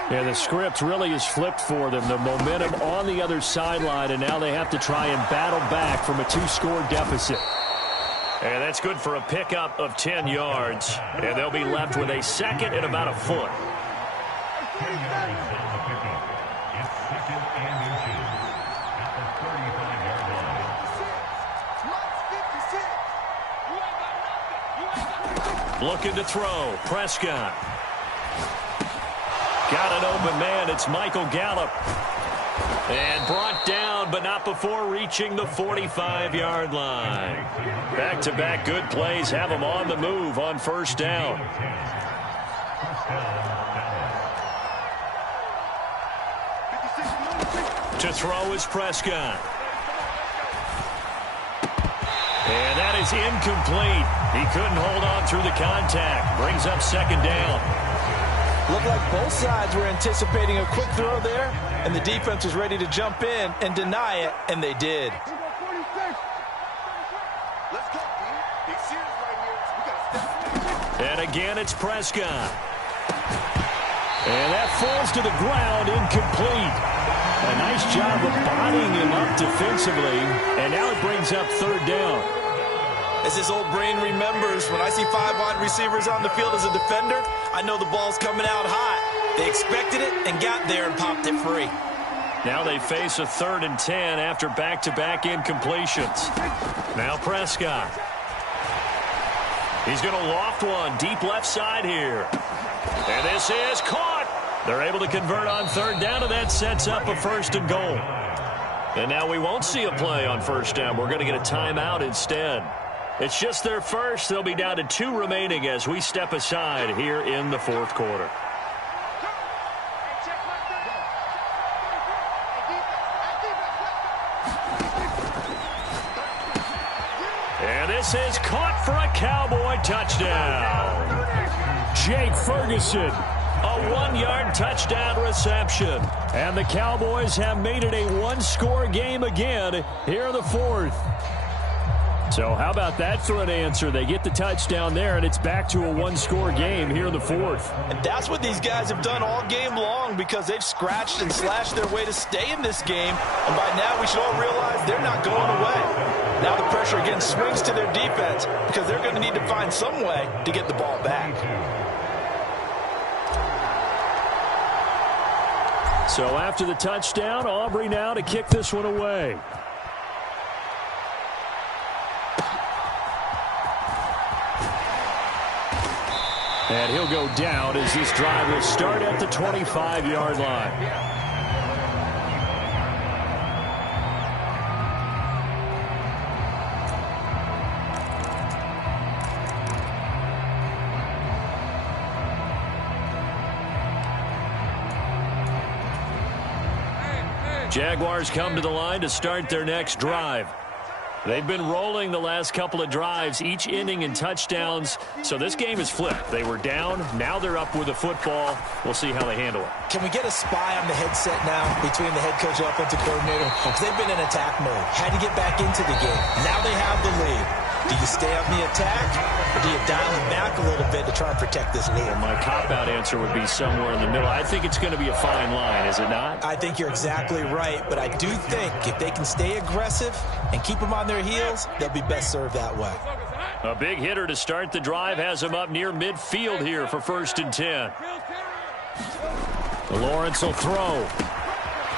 Yeah, the script really is flipped for them. The momentum on the other sideline, and now they have to try and battle back from a 2-score deficit. And that's good for a pickup of 10 yards. And they'll be left with a 2nd and about a foot. Looking to throw. Prescott. Got an open man. It's Michael Gallup. And brought down, but not before reaching the 45-yard line. Back-to-back good plays have him on the move on 1st down. To throw is Prescott. And that is incomplete. He couldn't hold on through the contact. Brings up 2nd down. Looked like both sides were anticipating a quick throw there, and the defense was ready to jump in and deny it, and they did. And again, it's Prescott. And that falls to the ground, incomplete. A nice job of bodying him up defensively, and now it brings up 3rd down. As his old brain remembers, when I see 5 wide receivers on the field as a defender, I know the ball's coming out hot. They expected it and got there and popped it free. Now they face a 3rd and 10 after back-to-back incompletions. Now Prescott. He's going to loft one deep left side here. And this is caught. They're able to convert on 3rd down, and that sets up a 1st and goal. And now we won't see a play on 1st down. We're going to get a timeout instead. It's just their first. They'll be down to 2 remaining as we step aside here in the 4th quarter. And this is caught for a Cowboy touchdown. Jake Ferguson. A 1-yard touchdown reception. And the Cowboys have made it a 1-score game again here in the 4th. So how about that for an answer? They get the touchdown there, and it's back to a 1-score game here in the 4th. And that's what these guys have done all game long because they've scratched and slashed their way to stay in this game. And by now, we should all realize they're not going away. Now the pressure again swings to their defense because they're going to need to find some way to get the ball back. So after the touchdown, Aubrey now to kick this one away. And he'll go down as this drive will start at the 25-yard line. Jaguars come to the line to start their next drive. They've been rolling the last couple of drives, each inning in touchdowns. So this game is flipped. They were down. Now they're up with the football. We'll see how they handle it. Can we get a spy on the headset now between the head coach and offensive coordinator? Because they've been in attack mode. Had to get back into the game. Now they have the lead. Do you stay on the attack, or do you dial it back a little bit to try and protect this lead? Well, my cop-out answer would be somewhere in the middle. I think it's going to be a fine line, is it not? I think you're exactly right, but I do think if they can stay aggressive and keep them on their heels, they'll be best served that way. A big hitter to start the drive has him up near midfield here for 1st and 10. Lawrence will throw.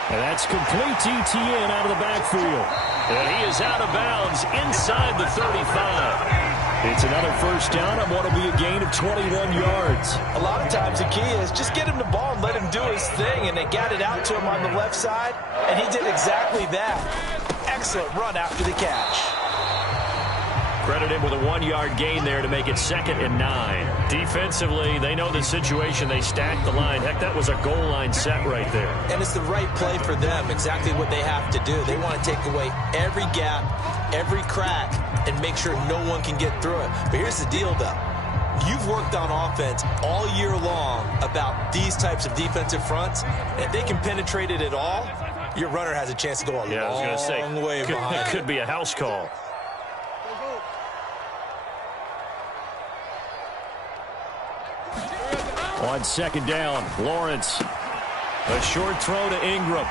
And that's complete to Etienne out of the backfield. And he is out of bounds inside the 35. It's another first down on what will be a gain of 21 yards. A lot of times the key is just get him the ball and let him do his thing, and they got it out to him on the left side, and he did exactly that. Excellent run after the catch. Credit him with a 1-yard gain there to make it 2nd and 9. Defensively, they know the situation. They stacked the line. Heck, that was a goal line set right there. And it's the right play for them, exactly what they have to do. They want to take away every gap, every crack, and make sure no one can get through it. But here's the deal, though. You've worked on offense all year long about these types of defensive fronts. And if they can penetrate it at all, your runner has a chance to go a long way behind. It could be a house call. On 2nd down, Lawrence. A short throw to Ingram.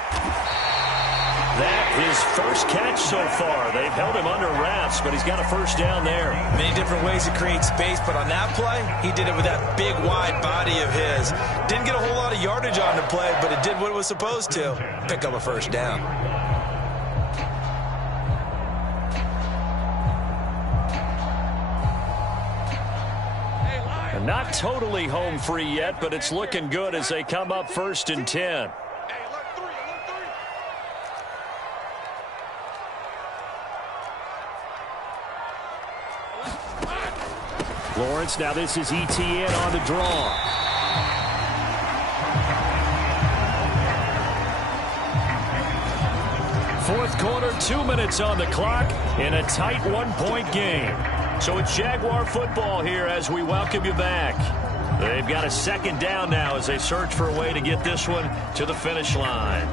That his first catch so far. They've held him under wraps, but he's got a first down there. Many different ways to create space, but on that play, he did it with that big, wide body of his. Didn't get a whole lot of yardage on the play, but it did what it was supposed to. Pick up a first down. Not totally home free yet, but it's looking good as they come up 1st and 10. Lawrence, now this is Etienne on the draw. Fourth quarter, 2 minutes on the clock in a tight 1-point game. So it's Jaguar football here as we welcome you back. They've got a 2nd down now as they search for a way to get this one to the finish line.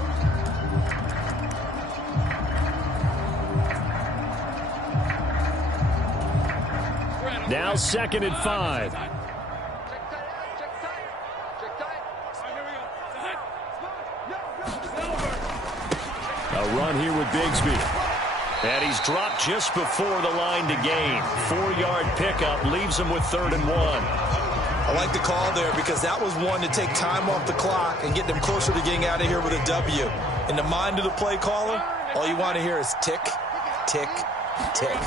Now 2nd and 5. A run here with Bigsby. And he's dropped just before the line to gain. 4-yard pickup leaves him with 3rd and 1. I like the call there because that was one to take time off the clock and get them closer to getting out of here with a W. In the mind of the play caller, all you want to hear is tick, tick, tick.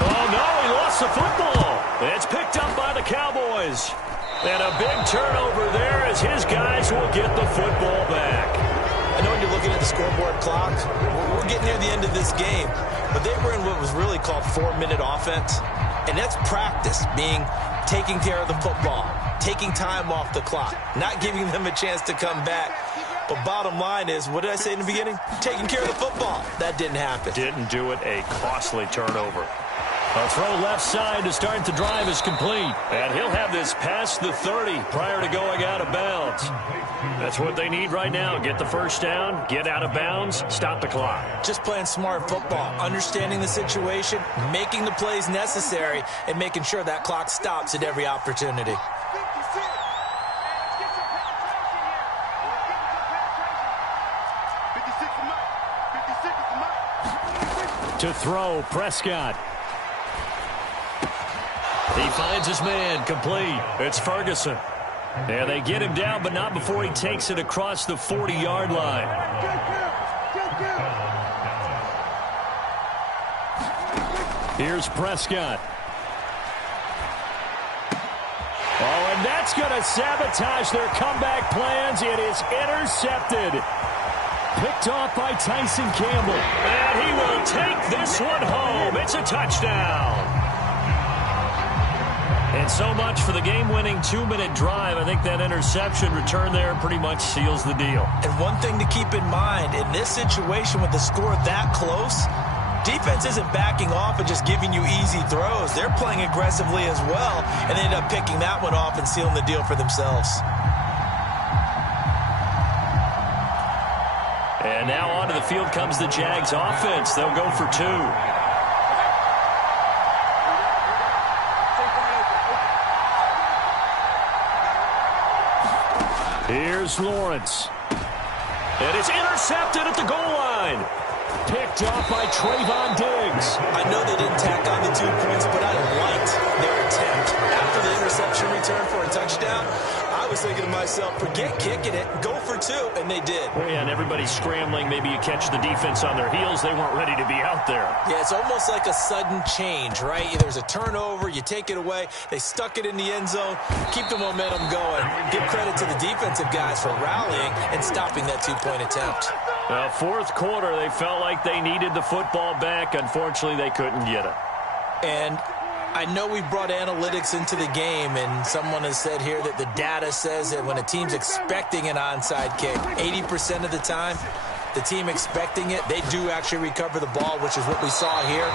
Oh, no, he lost the football. It's picked up by the Cowboys. And a big turnover there as his guys will get the football back. I know when you're looking at the scoreboard clock, we're getting near the end of this game, but they were in what was really called 4-minute offense, and that's practice, being taking care of the football, taking time off the clock, not giving them a chance to come back. But bottom line is, what did I say in the beginning? Taking care of the football. That didn't happen. Didn't do it, a costly turnover. A throw left side to start the drive is complete. And he'll have this past the 30 prior to going out of bounds. That's what they need right now. Get the first down, get out of bounds, stop the clock. Just playing smart football, understanding the situation, making the plays necessary, and making sure that clock stops at every opportunity. To throw, Prescott. He finds his man, complete. It's Ferguson. Yeah, they get him down, but not before he takes it across the 40-yard line. Here's Prescott. Oh, and that's going to sabotage their comeback plans. It is intercepted. Picked off by Tyson Campbell. And he will take this one home. It's a touchdown. And And so much for the game-winning 2-minute drive. I think that interception return there pretty much seals the deal. And one thing to keep in mind, in this situation with the score that close, defense isn't backing off and just giving you easy throws. They're playing aggressively as well, and they end up picking that one off and sealing the deal for themselves. And now onto the field comes the Jags offense. They'll go for 2. Here's Lawrence. It is intercepted at the goal line. Picked off by Trayvon Diggs. I know they didn't tack on the 2 points, but I liked their attempt. After the interception return for a touchdown, I was thinking to myself, forget kicking it, go for 2, and they did. Well, yeah, and everybody's scrambling. Maybe you catch the defense on their heels. They weren't ready to be out there. Yeah, it's almost like a sudden change, right? There's a turnover, you take it away, they stuck it in the end zone, keep the momentum going. Give credit to the defensive guys for rallying and stopping that 2-point attempt. Fourth quarter, they felt like they needed the football back. Unfortunately, they couldn't get it. And I know we brought analytics into the game, and someone has said here that the data says that when a team's expecting an onside kick, 80% of the time, the team expecting it, they do actually recover the ball, which is what we saw here.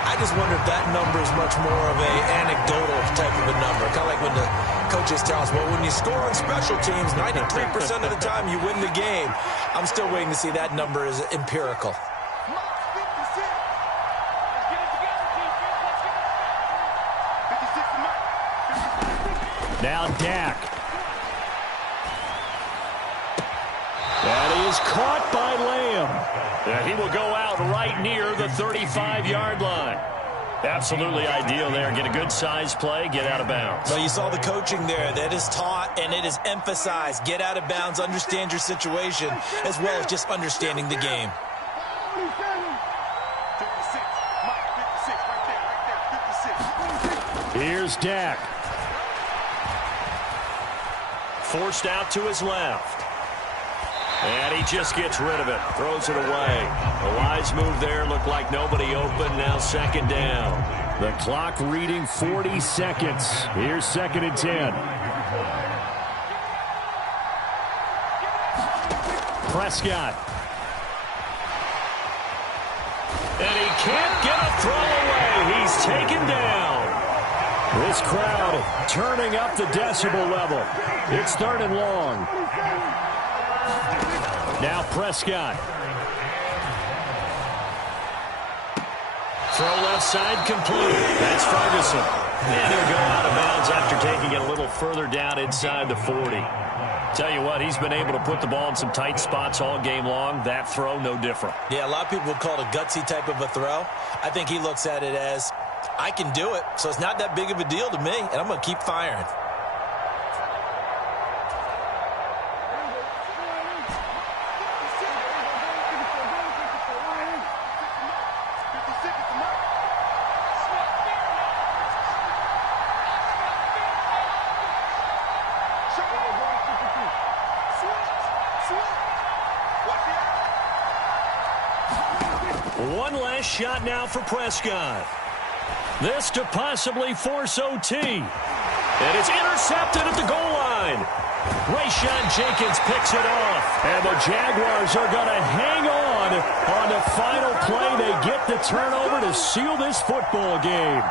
I just wonder if that number is much more of an anecdotal type of a number. Kind of like when the coaches tell us, well, when you score on special teams, 93% of the time you win the game. I'm still waiting to see that number is empirical. Now Dak. And he is caught by Lamb. And he will go out right near the 35-yard line. Absolutely ideal there. Get a good size play, get out of bounds. Well, you saw the coaching there. That is taught and it is emphasized. Get out of bounds, understand your situation, as well as just understanding the game. Here's Dak. Forced out to his left. And he just gets rid of it. Throws it away. A wise move there. Looked like nobody open. Now second down. The clock reading 40 seconds. Here's 2nd and 10. Prescott. And he can't get a throw away. He's taken down. This crowd turning up the decibel level. It's 3rd and long. Now Prescott. Throw left side complete. That's Ferguson. And he'll go out of bounds after taking it a little further down inside the 40. Tell you what, he's been able to put the ball in some tight spots all game long. That throw, no different. Yeah, a lot of people would call it a gutsy type of a throw. I think he looks at it as, I can do it, so it's not that big of a deal to me, and I'm going to keep firing. One last shot now for Prescott. This to possibly force OT. And it's intercepted at the goal line. Rayshon Jenkins picks it off. And the Jaguars are going to hang on the final play. They get the turnover to seal this football game.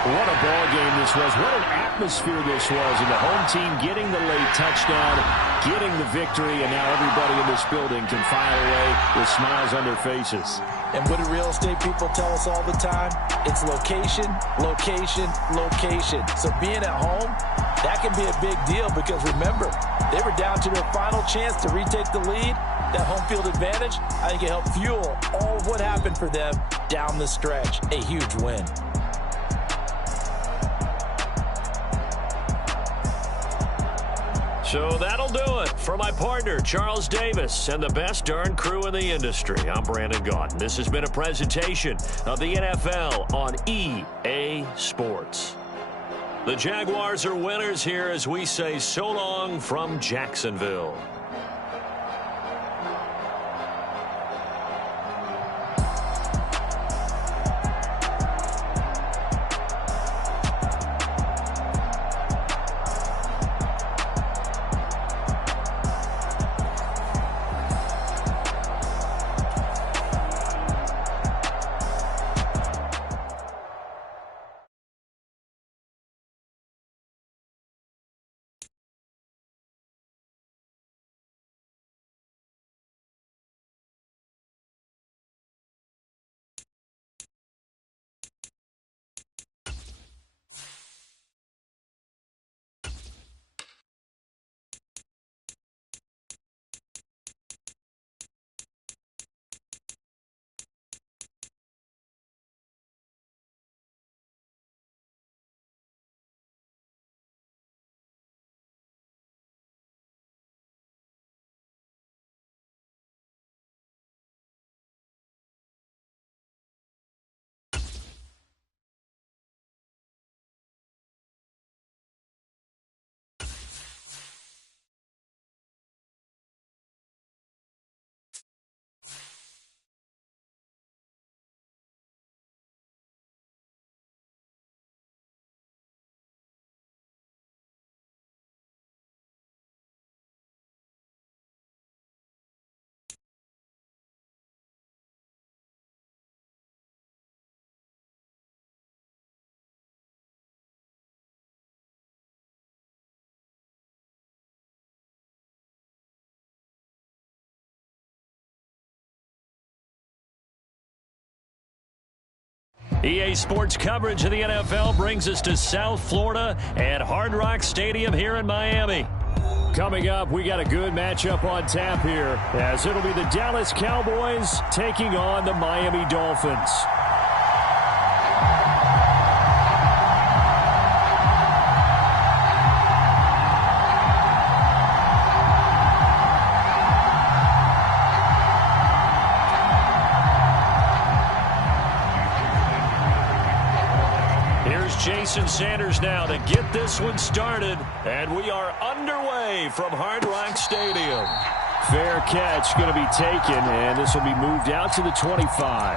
What a ball game this was. What an atmosphere this was. And the home team getting the late touchdown, getting the victory, and now everybody in this building can file away with smiles on their faces. And what do real estate people tell us all the time? It's location, location, location. So being at home, that can be a big deal because remember, they were down to their final chance to retake the lead. That home field advantage, I think it helped fuel all of what happened for them down the stretch. A huge win. So that'll do it for my partner, Charles Davis, and the best darn crew in the industry. I'm Brandon Gaudin. This has been a presentation of the NFL on EA Sports. The Jaguars are winners here as we say so long from Jacksonville. EA Sports coverage of the NFL brings us to South Florida at Hard Rock Stadium here in Miami. Coming up, we got a good matchup on tap here, as it'll be the Dallas Cowboys taking on the Miami Dolphins. Jason Sanders now to get this one started, and we are underway from Hard Rock Stadium. Fair catch going to be taken, and this will be moved out to the 25.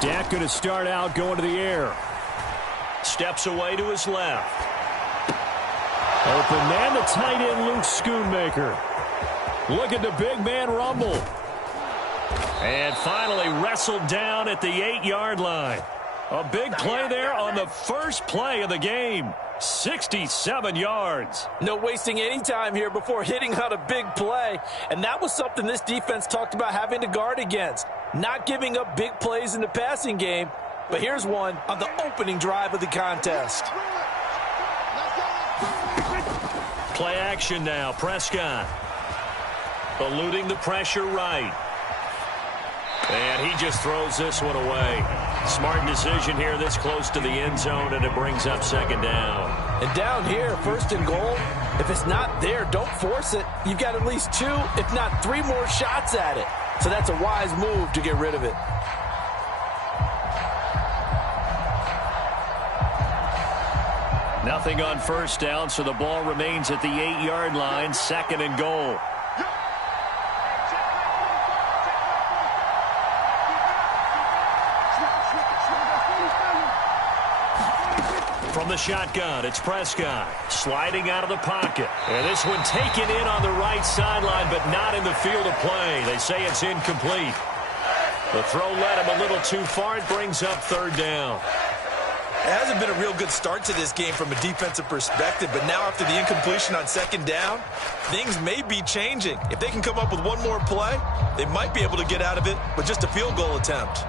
Dak going to start out going to the air. Steps away to his left. Open man, the tight end, Luke Schoonmaker. Look at the big man rumble. And finally wrestled down at the 8-yard line. A big play there on the first play of the game. 67 yards. No wasting any time here before hitting on a big play. And that was something this defense talked about having to guard against. Not giving up big plays in the passing game. But here's one on the opening drive of the contest. Play action now. Prescott eluding the pressure right. And he just throws this one away. Smart decision here this close to the end zone, and it brings up second down. And down here, first and goal, if it's not there, don't force it. You've got at least 2, if not 3 more shots at it. So that's a wise move to get rid of it. Nothing on first down, so the ball remains at the 8-yard line, second and goal. From the shotgun, it's Prescott sliding out of the pocket. And this one taken in on the right sideline, but not in the field of play. They say it's incomplete. The throw led him a little too far. It brings up third down. It hasn't been a real good start to this game from a defensive perspective, but now after the incompletion on second down, things may be changing. If they can come up with one more play, they might be able to get out of it with just a field goal attempt.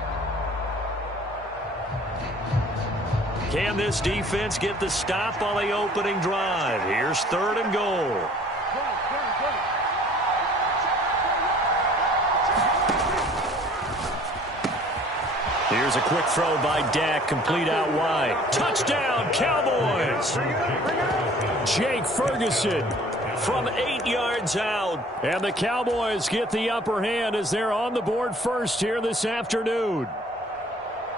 Can this defense get the stop on the opening drive? Here's third and goal. Here's a quick throw by Dak, complete out wide. Touchdown, Cowboys! Jake Ferguson from 8 yards out. And the Cowboys get the upper hand as they're on the board first here this afternoon.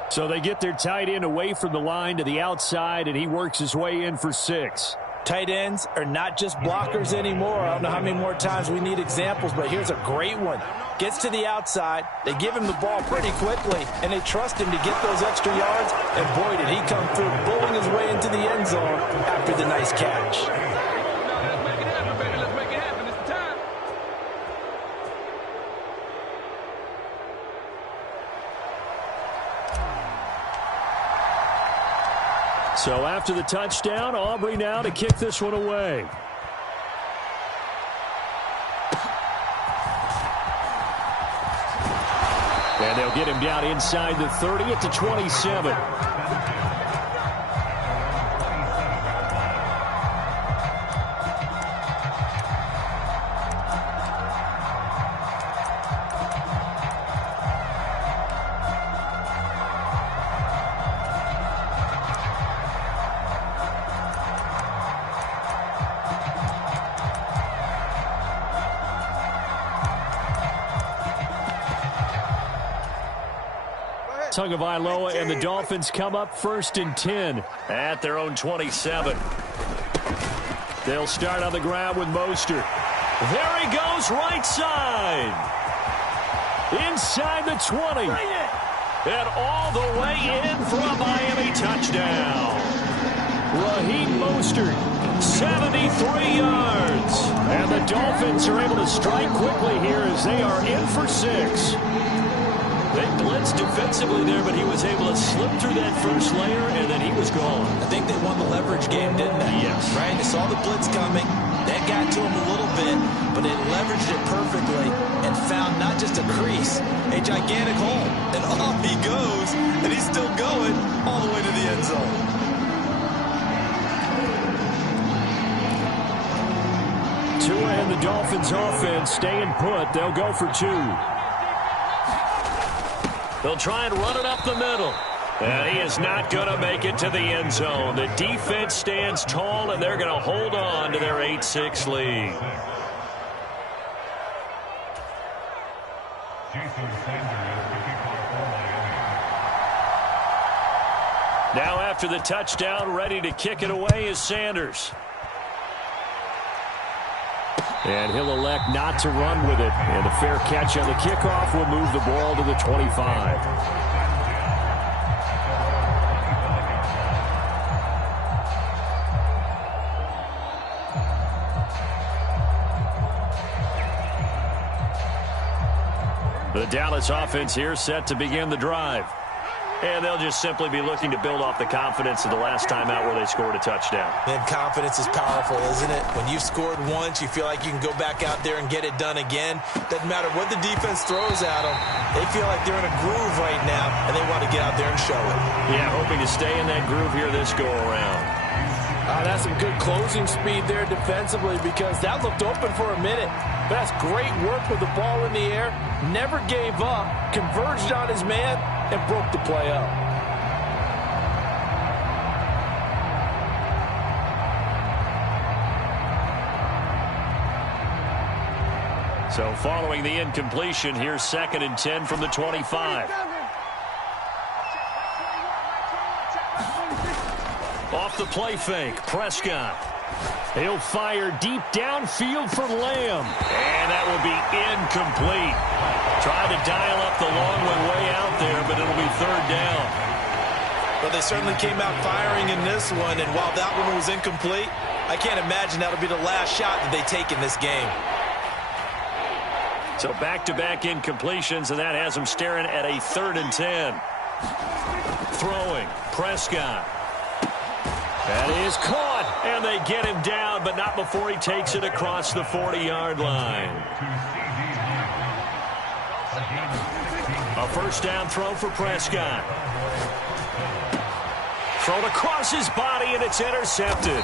So they get their tight end away from the line to the outside, and he works his way in for 6. Tight ends are not just blockers anymore. I don't know how many more times we need examples, but here's a great one. Gets to the outside, they give him the ball pretty quickly, and they trust him to get those extra yards, and boy, did he come through, bowling his way into the end zone after the nice catch. So after the touchdown, Aubrey now to kick this one away. And they'll get him down inside the 30 at the 27. Tagovailoa and the Dolphins come up first and 10 at their own 27. They'll start on the ground with Mostert. There he goes, right side. Inside the 20. And all the way in for a Miami touchdown. Raheem Mostert, 73 yards. And the Dolphins are able to strike quickly here as they are in for 6. They blitzed defensively there, but he was able to slip through that first layer, and then he was gone. I think they won the leverage game, didn't they? Yes. Right? They saw the blitz coming. That got to him a little bit, but they leveraged it perfectly and found not just a crease, a gigantic hole. And off he goes, and he's still going all the way to the end zone. Tua and the Dolphins offense staying put. They'll go for 2. They'll try and run it up the middle. And he is not going to make it to the end zone. The defense stands tall, and they're going to hold on to their 8-6 lead. Now after the touchdown, ready to kick it away is Sanders. And he'll elect not to run with it. And a fair catch on the kickoff will move the ball to the 25. The Dallas offense here set to begin the drive. And they'll just simply be looking to build off the confidence of the last time out where they scored a touchdown. And confidence is powerful, isn't it? When you've scored once, you feel like you can go back out there and get it done again. Doesn't matter what the defense throws at them. They feel like they're in a groove right now, and they want to get out there and show it. Yeah, hoping to stay in that groove here this go-around. That's some good closing speed there defensively because that looked open for a minute. But that's great work with the ball in the air. Never gave up, converged on his man, and broke the play up. So following the incompletion, here's 2nd and 10 from the 25. Off the play fake, Prescott. He'll fire deep downfield for Lamb. And that will be incomplete. Tried to dial up the long one way out there, but it'll be 3rd down. Well, they certainly came out firing in this one, and while that one was incomplete, I can't imagine that'll be the last shot that they take in this game. So back-to-back incompletions, and that has them staring at a 3rd and 10. Throwing, Prescott. That is caught, and they get him down, but not before he takes it across the 40-yard line. A 1st down throw for Prescott. Thrown across his body, and it's intercepted.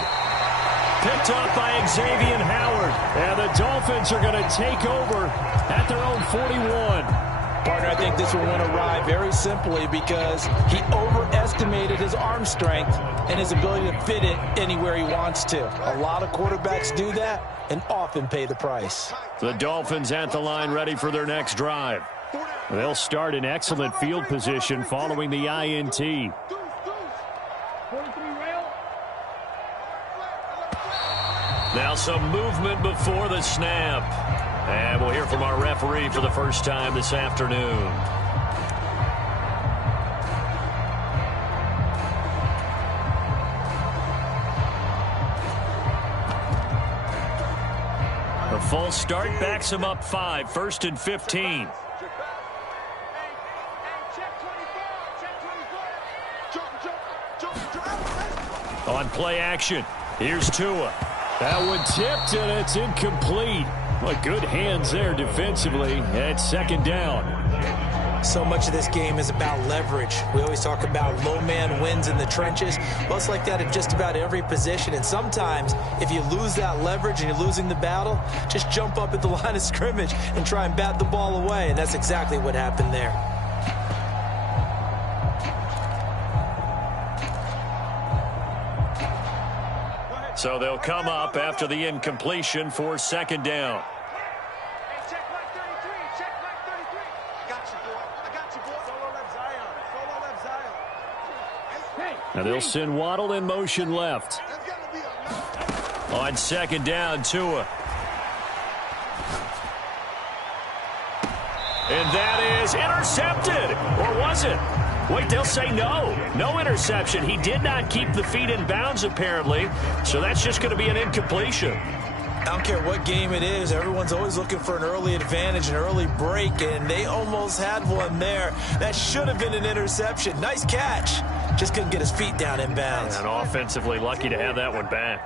Picked off by Xavier Howard. And the Dolphins are going to take over at their own 41. Partner, I think this will win a ride very simply because he overestimated his arm strength and his ability to fit it anywhere he wants to. A lot of quarterbacks do that and often pay the price. The Dolphins at the line ready for their next drive. They'll start in excellent field position following the INT. Now some movement before the snap. And we'll hear from our referee for the first time this afternoon. The full start backs him up 5, 1st and 15. On play action, here's Tua. That one tipped, and it's incomplete. Well, good hands there defensively at 2nd down. So much of this game is about leverage. We always talk about low man wins in the trenches. Well, it's like that at just about every position. And sometimes, if you lose that leverage and you're losing the battle, just jump up at the line of scrimmage and try and bat the ball away. And that's exactly what happened there. So they'll come up after the incompletion for 2nd down. Now they'll send Waddle in motion left. On 2nd down, Tua. And that is intercepted. Or was it? Wait, they'll say no. No interception. He did not keep the feet in bounds, apparently. So that's just going to be an incompletion. I don't care what game it is. Everyone's always looking for an early advantage, an early break, and they almost had one there. That should have been an interception. Nice catch. Just couldn't get his feet down in bounds. And offensively lucky to have that one back.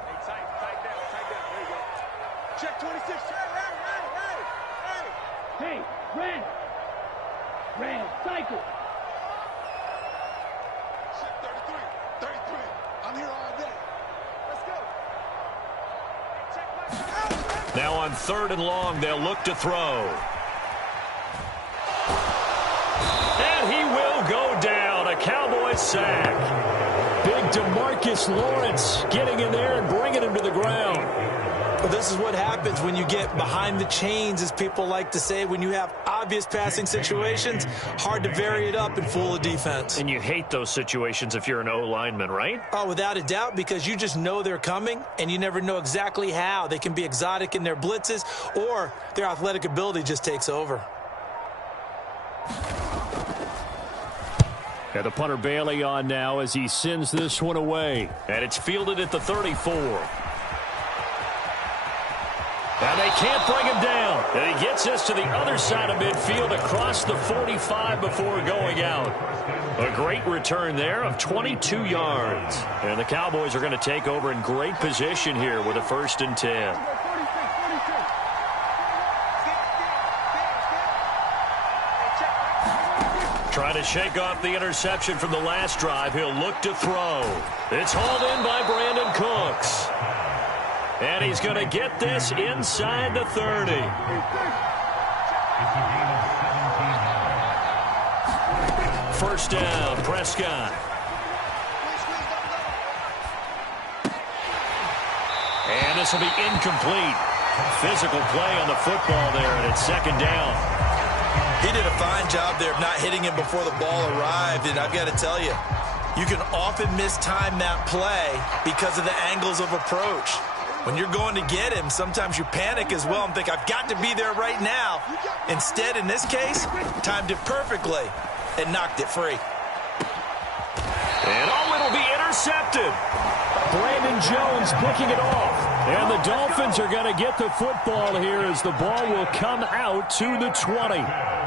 Check 26. Hey, red. Red, cycle. Check 33. I'm here all day. Let's go. Now on 3rd and long, they'll look to throw. And he will go down. A Cowboys sack. Big DeMarcus Lawrence getting in there and bringing him to the ground. Well, this is what happens when you get behind the chains, as people like to say. When you have obvious passing situations, hard to vary it up and fool a defense. And you hate those situations if you're an O-lineman, right? Oh, without a doubt, because you just know they're coming, and you never know exactly how. They can be exotic in their blitzes, or their athletic ability just takes over. And the punter Bailey on now as he sends this one away. And it's fielded at the 34. And they can't bring him down. And he gets us to the other side of midfield across the 45 before going out. A great return there of 22 yards. And the Cowboys are going to take over in great position here with a 1st and 10. Trying to shake off the interception from the last drive. He'll look to throw. It's hauled in by Brandon Cooks. And he's going to get this inside the 30. First down, Prescott. And this will be incomplete. Physical play on the football there, and it's 2nd down. He did a fine job there of not hitting him before the ball arrived, and I've got to tell you, you can often mistime that play because of the angles of approach. When you're going to get him, sometimes you panic as well and think, I've got to be there right now. Instead, in this case, timed it perfectly and knocked it free. And it'll be intercepted. Brandon Jones picking it off. And the Dolphins are going to get the football here as the ball will come out to the 20.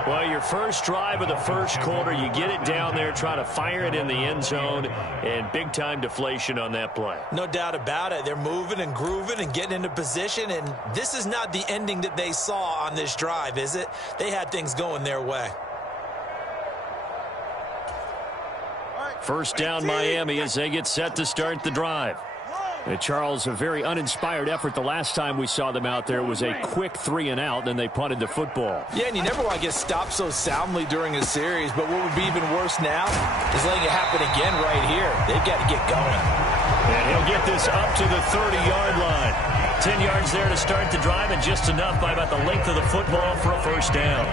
Well, your first drive of the first quarter, you get it down there, try to fire it in the end zone, and big-time deflation on that play. No doubt about it. They're moving and grooving and getting into position, and this is not the ending that they saw on this drive, is it? They had things going their way. First down, Miami, as they get set to start the drive. And Charles, a very uninspired effort the last time we saw them out there. It was a quick 3-and-out, then they punted the football. Yeah, and you never want to get stopped so soundly during a series, but what would be even worse now is letting it happen again right here. They've got to get going. And he'll get this up to the 30-yard line. 10 yards there to start the drive, and just enough by about the length of the football for a first down.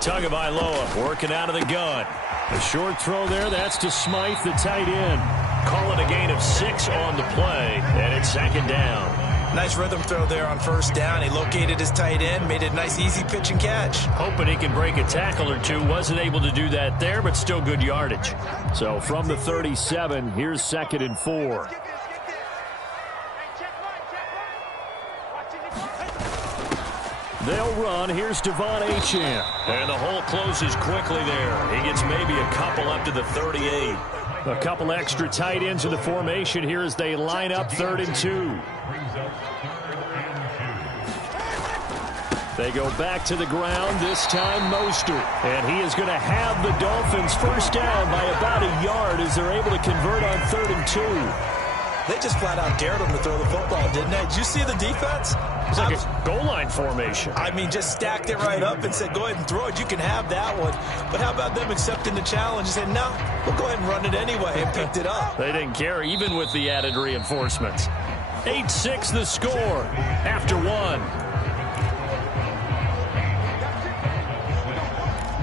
Tagovailoa working out of the gun. A short throw there, that's to Smythe, the tight end. Call it a gain of 6 on the play, and it's 2nd down. Nice rhythm throw there on first down. He located his tight end, made it a nice, easy pitch and catch. Hoping he can break a tackle or two. Wasn't able to do that there, but still good yardage. So from the 37, here's 2nd and 4. They'll run. Here's Devon Achane. And the hole closes quickly there. He gets maybe a couple up to the 38. A couple extra tight ends in the formation here as they line up 3rd and 2. They go back to the ground, this time Mostert. And he is going to have the Dolphins first down by about a yard as they're able to convert on 3rd and 2. They just flat out dared him to throw the football, didn't they? Did you see the defense? It's like a goal line formation. I mean, just stacked it right up and said, go ahead and throw it. You can have that one. But how about them accepting the challenge and saying, no, we'll go ahead and run it anyway, and picked it up. They didn't care, even with the added reinforcements. 8-6 the score after 1.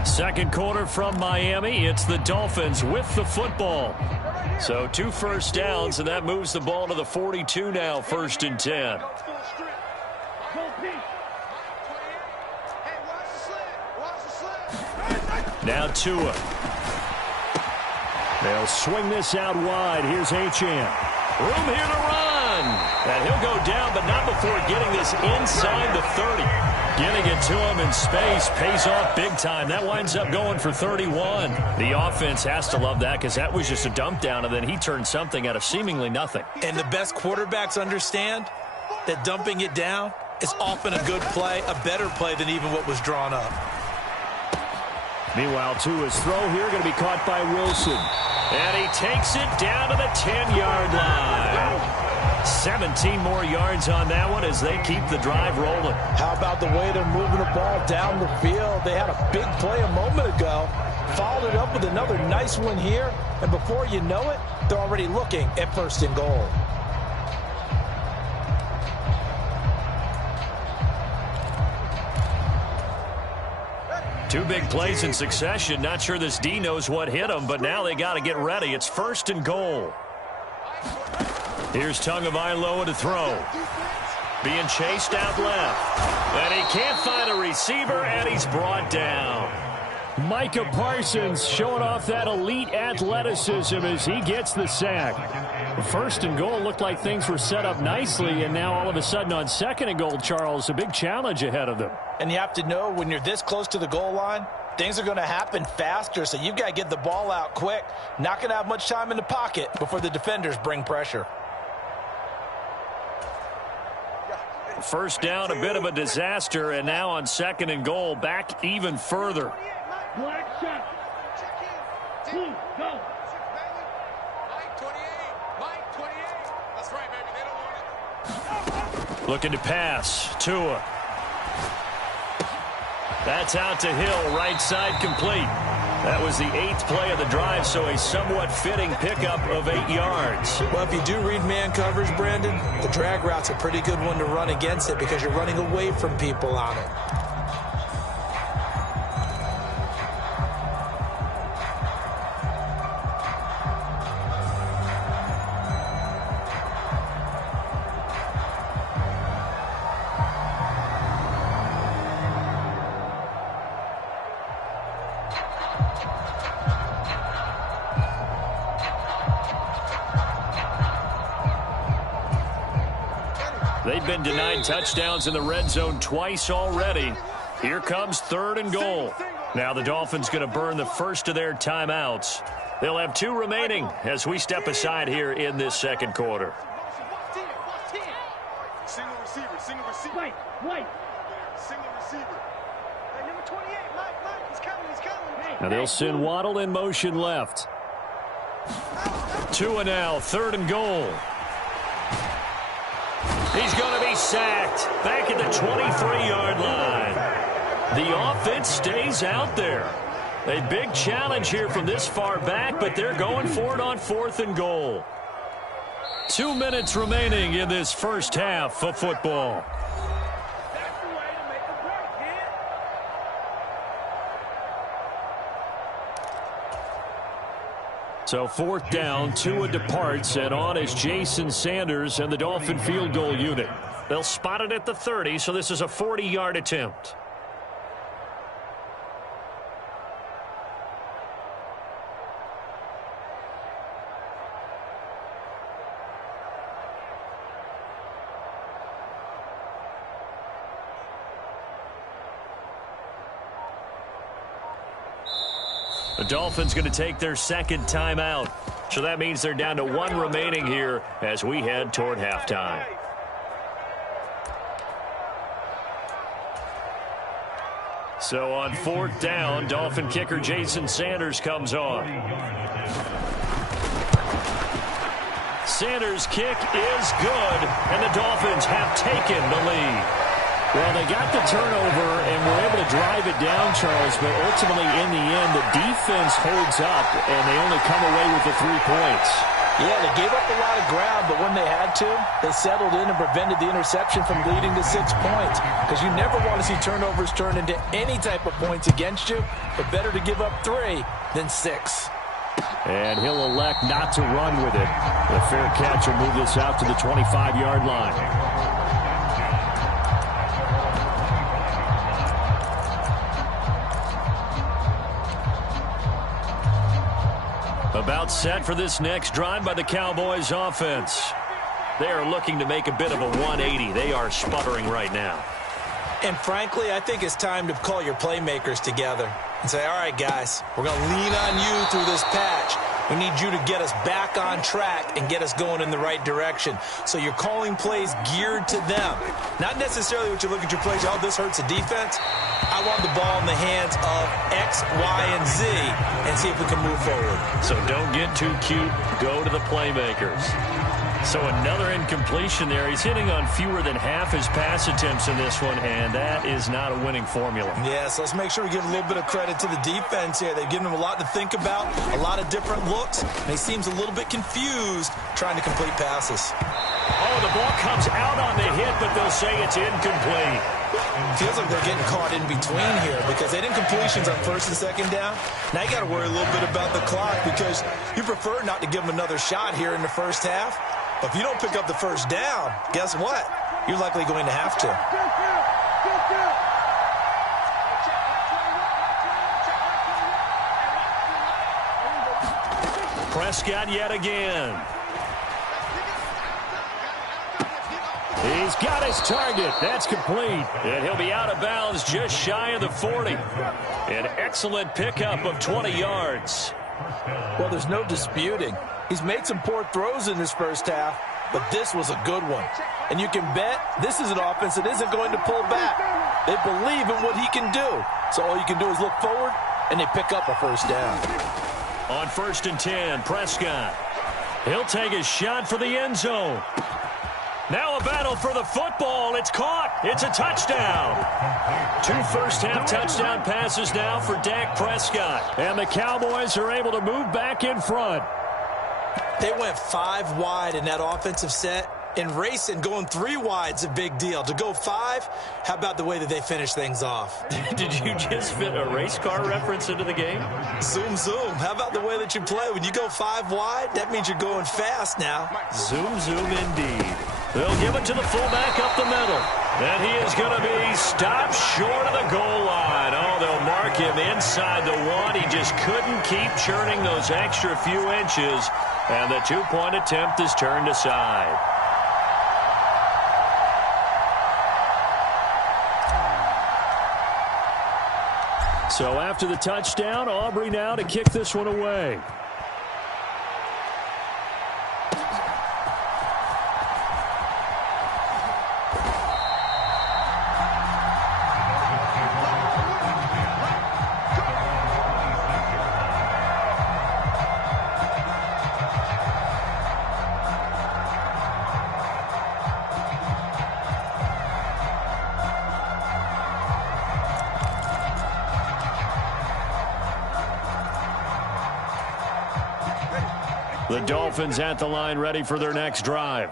Second quarter from Miami. It's the Dolphins with the football. So 2 first downs, and that moves the ball to the 42 now, 1st and 10. Now Tua. They'll swing this out wide. Here's Achane. Room here to run. And he'll go down, but not before getting this inside the 30. Getting it to him in space pays off big time. That winds up going for 31. The offense has to love that because that was just a dump down, and then he turned something out of seemingly nothing. And the best quarterbacks understand that dumping it down is often a good play, a better play than even what was drawn up. Meanwhile, Tua's throw here going to be caught by Wilson. And he takes it down to the 10-yard line. 17 more yards on that one as they keep the drive rolling. How about the way they're moving the ball down the field? They had a big play a moment ago, followed it up with another nice one here, and before you know it, they're already looking at 1st and goal. Two big plays in succession. Not sure this D knows what hit him, but now they got to get ready. It's 1st and goal. Here's Tagovailoa to throw. Being chased out left. And he can't find a receiver, and he's brought down. Micah Parsons showing off that elite athleticism as he gets the sack. 1st and goal looked like things were set up nicely, and now all of a sudden on 2nd and goal, Charles, a big challenge ahead of them. And you have to know when you're this close to the goal line, things are going to happen faster, so you've got to get the ball out quick. Not going to have much time in the pocket before the defenders bring pressure. First down, a bit of a disaster, and now on 2nd and goal, back even further. Black shot. Check in. 2, go. Mike 28. Mike 28. That's right, baby. They don't want it. Looking to pass. Tua. That's out to Hill. Right side complete. That was the 8th play of the drive, so a somewhat fitting pickup of 8 yards. Well, if you do read man coverage, Brandon, the drag route's a pretty good one to run against it because you're running away from people on it. They've been denied touchdowns in the red zone twice already. Here comes 3rd and goal. Now the Dolphins going to burn the first of their timeouts. They'll have 2 remaining as we step aside here in this 2nd quarter. Single receiver. Single receiver. Wait. Single receiver. Hey, number 28. Mike. He's coming. Now they'll send Waddle in motion left. Tua now, 3rd and goal. He's going to be sacked back at the 23-yard line. The offense stays out there. A big challenge here from this far back, but they're going for it on 4th and goal. 2 minutes remaining in this first half of football. So 4th down, Tua departs, and on is Jason Sanders and the Dolphin field goal unit. They'll spot it at the 30, so this is a 40-yard attempt. The Dolphins going to take their 2nd timeout. So that means they're down to 1 remaining here as we head toward halftime. So on 4th down, Dolphin kicker Jason Sanders comes on. Sanders' kick is good, and the Dolphins have taken the lead. Well, they got the turnover and were able to drive it down, Charles, but ultimately in the end, the defense holds up, and they only come away with the 3 points. Yeah, they gave up a lot of ground, but when they had to, they settled in and prevented the interception from leading to 6 points. Because you never want to see turnovers turn into any type of points against you, but better to give up 3 than 6. And he'll elect not to run with it. The fair catch will move this out to the 25-yard line. About set for this next drive by the Cowboys offense. They are looking to make a bit of a 180. They are sputtering right now. And frankly, I think it's time to call your playmakers together and say, all right, guys, we're going to lean on you through this patch. We need you to get us back on track and get us going in the right direction. So you're calling plays geared to them. Not necessarily what you look at your plays, oh, this hurts the defense. I want the ball in the hands of X, Y, and Z and see if we can move forward. So don't get too cute. Go to the playmakers. So another incompletion there. He's hitting on fewer than half his pass attempts in this one, and that is not a winning formula. Yes, let's make sure we give a little bit of credit to the defense here. They've given him a lot to think about, a lot of different looks, and he seems a little bit confused trying to complete passes. Oh, the ball comes out on the hit, but they'll say it's incomplete. Feels like they're getting caught in between here because they didn't completions on 1st and 2nd down. Now you got to worry a little bit about the clock because you prefer not to give them another shot here in the first half. But if you don't pick up the first down, guess what? You're likely going to have to. Prescott yet again. He's got his target. That's complete. And he'll be out of bounds just shy of the 40. An excellent pickup of 20 yards. Well, there's no disputing. He's made some poor throws in this first half, but this was a good one. And you can bet this is an offense that isn't going to pull back. They believe in what he can do. So all you can do is look forward, and they pick up a first down. On 1st and 10, Prescott. He'll take a shot for the end zone. Now a battle for the football. It's caught. It's a touchdown. 2 first-half touchdown passes now for Dak Prescott. And the Cowboys are able to move back in front. They went 5 wide in that offensive set. And racing, going 3 wide's a big deal. To go 5, how about the way that they finish things off? Did you just fit a race car reference into the game? Zoom, zoom. How about the way that you play? When you go 5 wide, that means you're going fast now. Zoom, zoom indeed. They'll give it to the fullback up the middle. And he is going to be stopped short of the goal line. Oh, they'll mark him inside the 1. He just couldn't keep churning those extra few inches. And the 2-point attempt is turned aside. So after the touchdown, Aubrey now to kick this one away. The Dolphins at the line, ready for their next drive.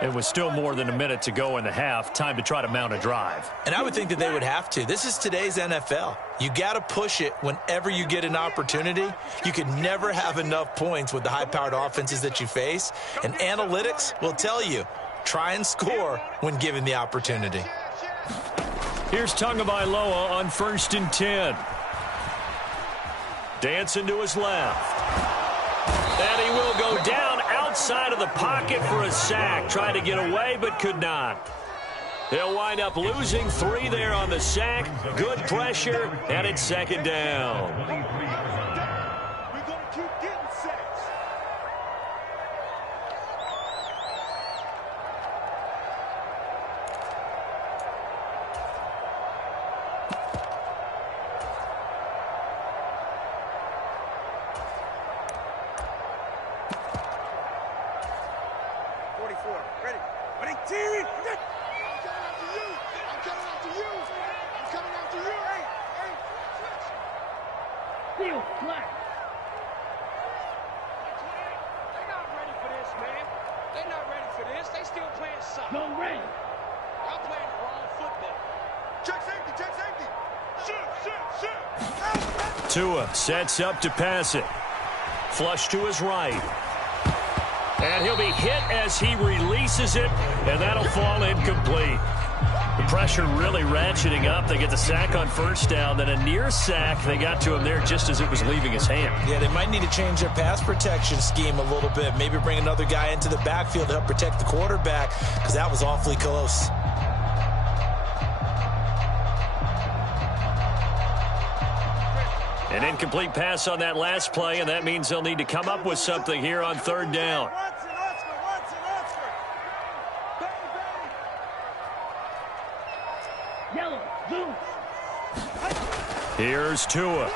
It was still more than a minute to go in the half. Time to try to mount a drive. And I would think that they would have to. This is today's NFL. You got to push it whenever you get an opportunity. You can never have enough points with the high-powered offenses that you face. And analytics will tell you, try and score when given the opportunity. Here's Tagovailoa on 1st and 10. Dancing to his left. And he will go down outside of the pocket for a sack. Tried to get away, but could not. He'll wind up losing 3 there on the sack. Good pressure, and it's 2nd down. We're going to keep getting sacks. I'm coming after you. Hey, switch. No rain. Y'all playing the wrong football. Check safety, check safety. Shoot. Tua sets up to pass it. Flush to his right. And he'll be hit as he releases it, and that'll fall incomplete. The pressure really ratcheting up. They get the sack on first down, then a near sack. They got to him there just as it was leaving his hand. Yeah, they might need to change their pass protection scheme a little bit. Maybe bring another guy into the backfield to help protect the quarterback, because that was awfully close. An incomplete pass on that last play, and that means they'll need to come up with something here on third down. Here's Tua.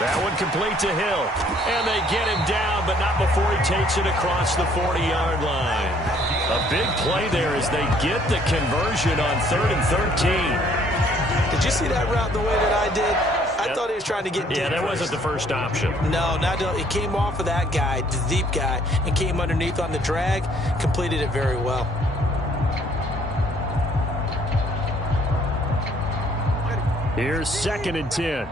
That one complete to Hill. And they get him down, but not before he takes it across the 40-yard line. A big play there as they get the conversion on 3rd and 13. Did you see that route the way that I did? I thought he was trying to get deep. Yeah, that wasn't the first option. No, it came off of that guy, the deep guy, and came underneath on the drag, completed it very well. Here's 2nd and 10.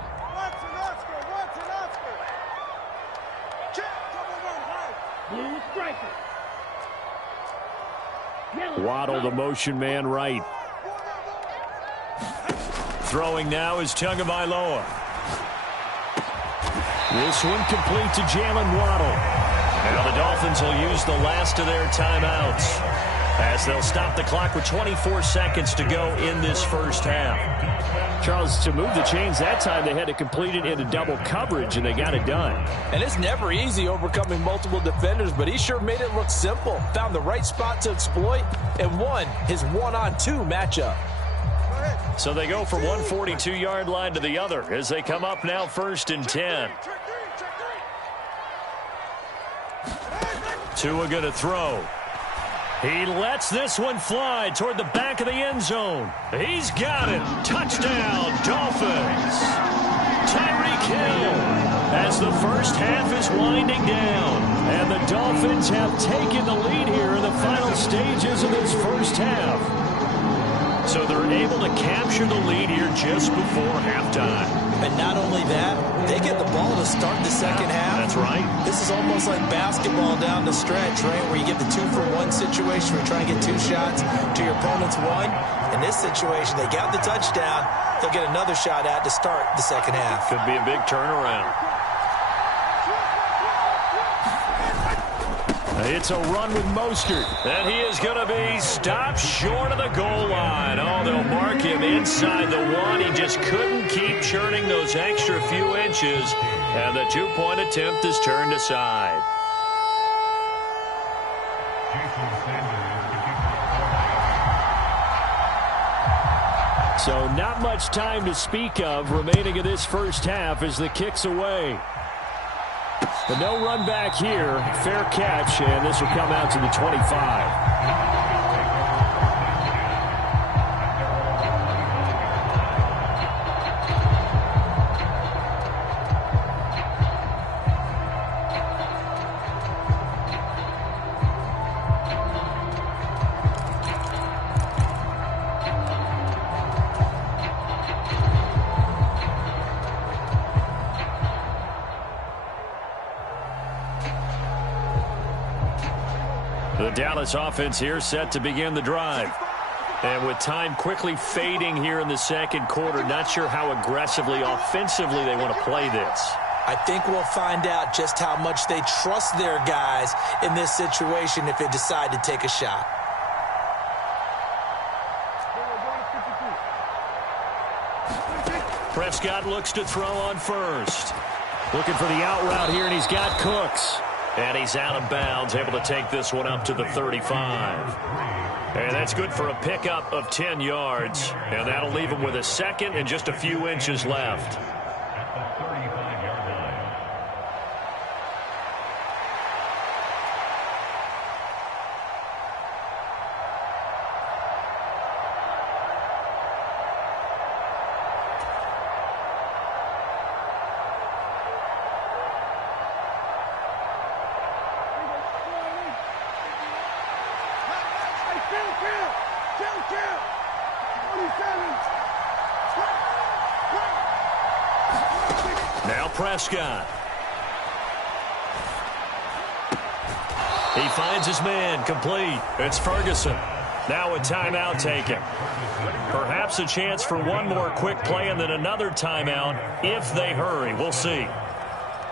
Waddle, the motion man right. Throwing now is Tagovailoa. This one complete to Jalen Waddle. Now the Dolphins will use the last of their timeouts as they'll stop the clock with 24 seconds to go in this first half. Charles, to move the chains that time, they had to complete it into double coverage, and they got it done. And it's never easy overcoming multiple defenders, but he sure made it look simple. Found the right spot to exploit and won his one-on-two matchup. So they go from one 42-yard line to the other as they come up now 1st and 10. Tua going to throw. He lets this one fly toward the back of the end zone. He's got it. Touchdown, Dolphins. Tyreek Hill as the first half is winding down. And the Dolphins have taken the lead here in the final stages of this first half. So they're able to capture the lead here just before halftime. And not only that, they get the ball to start the second half. That's right. This is almost like basketball down the stretch, right, where you get the 2-for-1 situation where you try and get 2 shots to your opponent's 1. In this situation, they got the touchdown. They'll get another shot at to start the second half. Could be a big turnaround. It's a run with Mostert. And he is going to be stopped short of the goal line. Oh, they'll mark him inside the 1. He just couldn't keep churning those extra few inches. And the 2-point attempt is turned aside. So not much time to speak of remaining in this first half as the kick's away. But no run back here. Fair catch, and this will come out to the 25. The Dallas offense here set to begin the drive. And with time quickly fading here in the second quarter, not sure how aggressively, offensively they want to play this. I think we'll find out just how much they trust their guys in this situation if they decide to take a shot. Prescott looks to throw on first. Looking for the out route here, and he's got Cooks. And he's out of bounds, able to take this one up to the 35. And that's good for a pickup of 10 yards. And that'll leave him with a second and just a few inches left. Prescott. He finds his man, complete. It's Ferguson. Now a timeout taken. Perhaps a chance for one more quick play and then another timeout if they hurry. We'll see.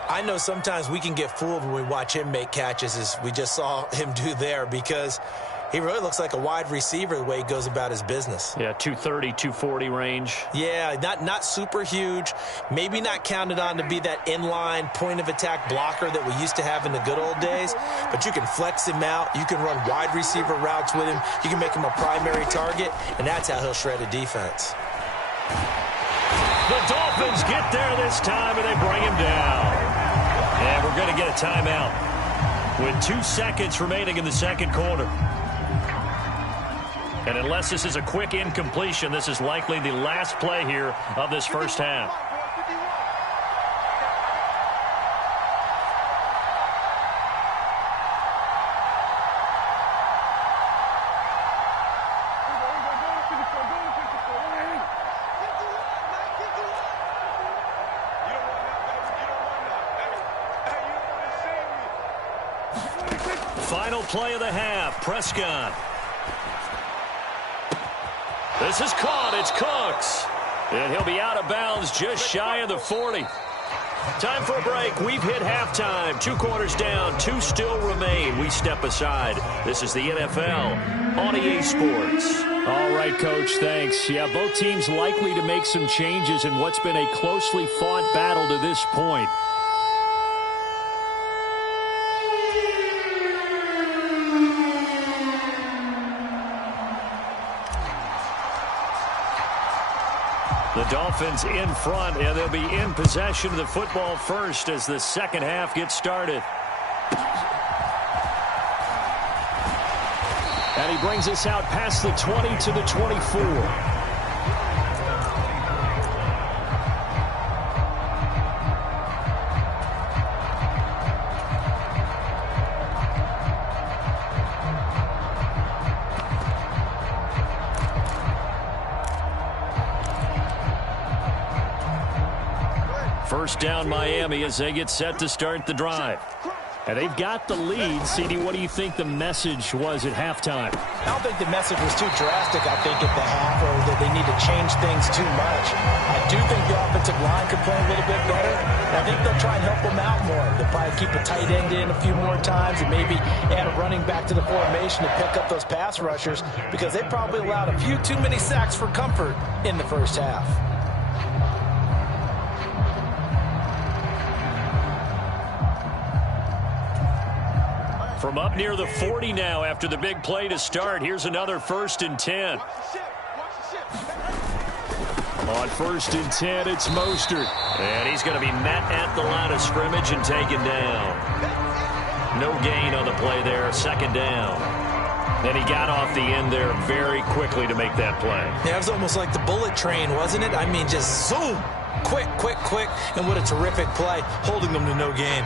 I know sometimes we can get fooled when we watch him make catches, as we just saw him do there, because he really looks like a wide receiver the way he goes about his business. Yeah, 230, 240 range. Yeah, not super huge. Maybe not counted on to be that inline point-of-attack blocker that we used to have in the good old days. But you can flex him out. You can run wide receiver routes with him. You can make him a primary target, and that's how he'll shred a defense. The Dolphins get there this time, and they bring him down. And we're going to get a timeout with 2 seconds remaining in the second quarter. And unless this is a quick incompletion, this is likely the last play here of this first half. Final play of the half, Prescott. This is caught. It's Cooks. And he'll be out of bounds just shy of the 40. Time for a break. We've hit halftime. 2 quarters down. 2 still remain. We step aside. This is the NFL on EA Sports. All right, Coach, thanks. Yeah, both teams likely to make some changes in what's been a closely fought battle to this point. The Dolphins in front, and they'll be in possession of the football first as the second half gets started. And he brings us out past the 20 to the 24. First down Miami as they get set to start the drive. And they've got the lead. CD, what do you think the message was at halftime? I don't think the message was too drastic, I think, at the half, or that they need to change things too much. I do think the offensive line could play a little bit better. I think they'll try and help them out more. They'll probably keep a tight end in a few more times and maybe add a running back to the formation to pick up those pass rushers, because they probably allowed a few too many sacks for comfort in the first half. From up near the 40 now after the big play to start. Here's another 1st and 10. On 1st and 10, it's Mostert. And he's going to be met at the line of scrimmage and taken down. No gain on the play there. 2nd down. And he got off the end there very quickly to make that play. Yeah, it was almost like the bullet train, wasn't it? I mean, just zoom. Quick. And what a terrific play, holding them to no gain.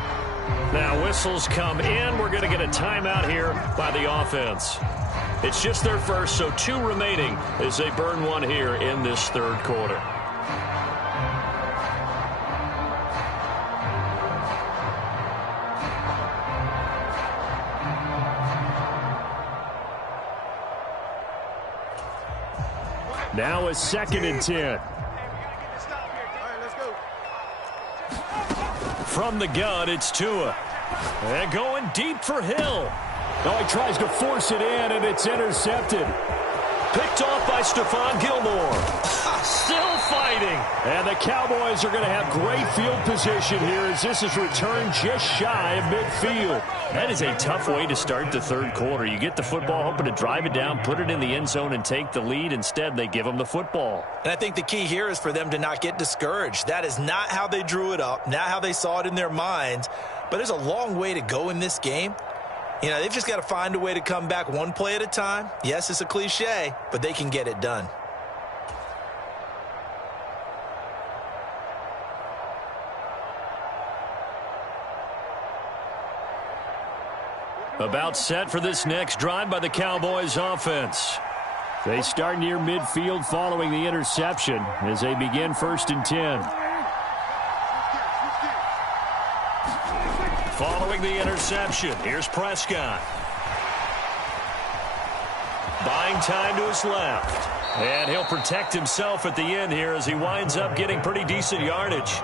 Now whistles come in. We're going to get a timeout here by the offense. It's just their first, so 2 remaining as they burn one here in this third quarter. Now a 2nd and 10. From the gun, it's Tua. And going deep for Hill. Now he tries to force it in, and it's intercepted. Picked off by Stephon Gilmore. Still fighting. And the Cowboys are going to have great field position here as this is returned just shy of midfield. That is a tough way to start the third quarter. You get the football, hoping to drive it down, put it in the end zone, and take the lead. Instead, they give them the football. And I think the key here is for them to not get discouraged. That is not how they drew it up, not how they saw it in their minds. But there's a long way to go in this game. You know, they've just got to find a way to come back one play at a time. Yes, it's a cliche, but they can get it done. About set for this next drive by the Cowboys offense. They start near midfield following the interception as they begin 1st and 10. Following the interception, here's Prescott. Buying time to his left. And he'll protect himself at the end here as he winds up getting pretty decent yardage.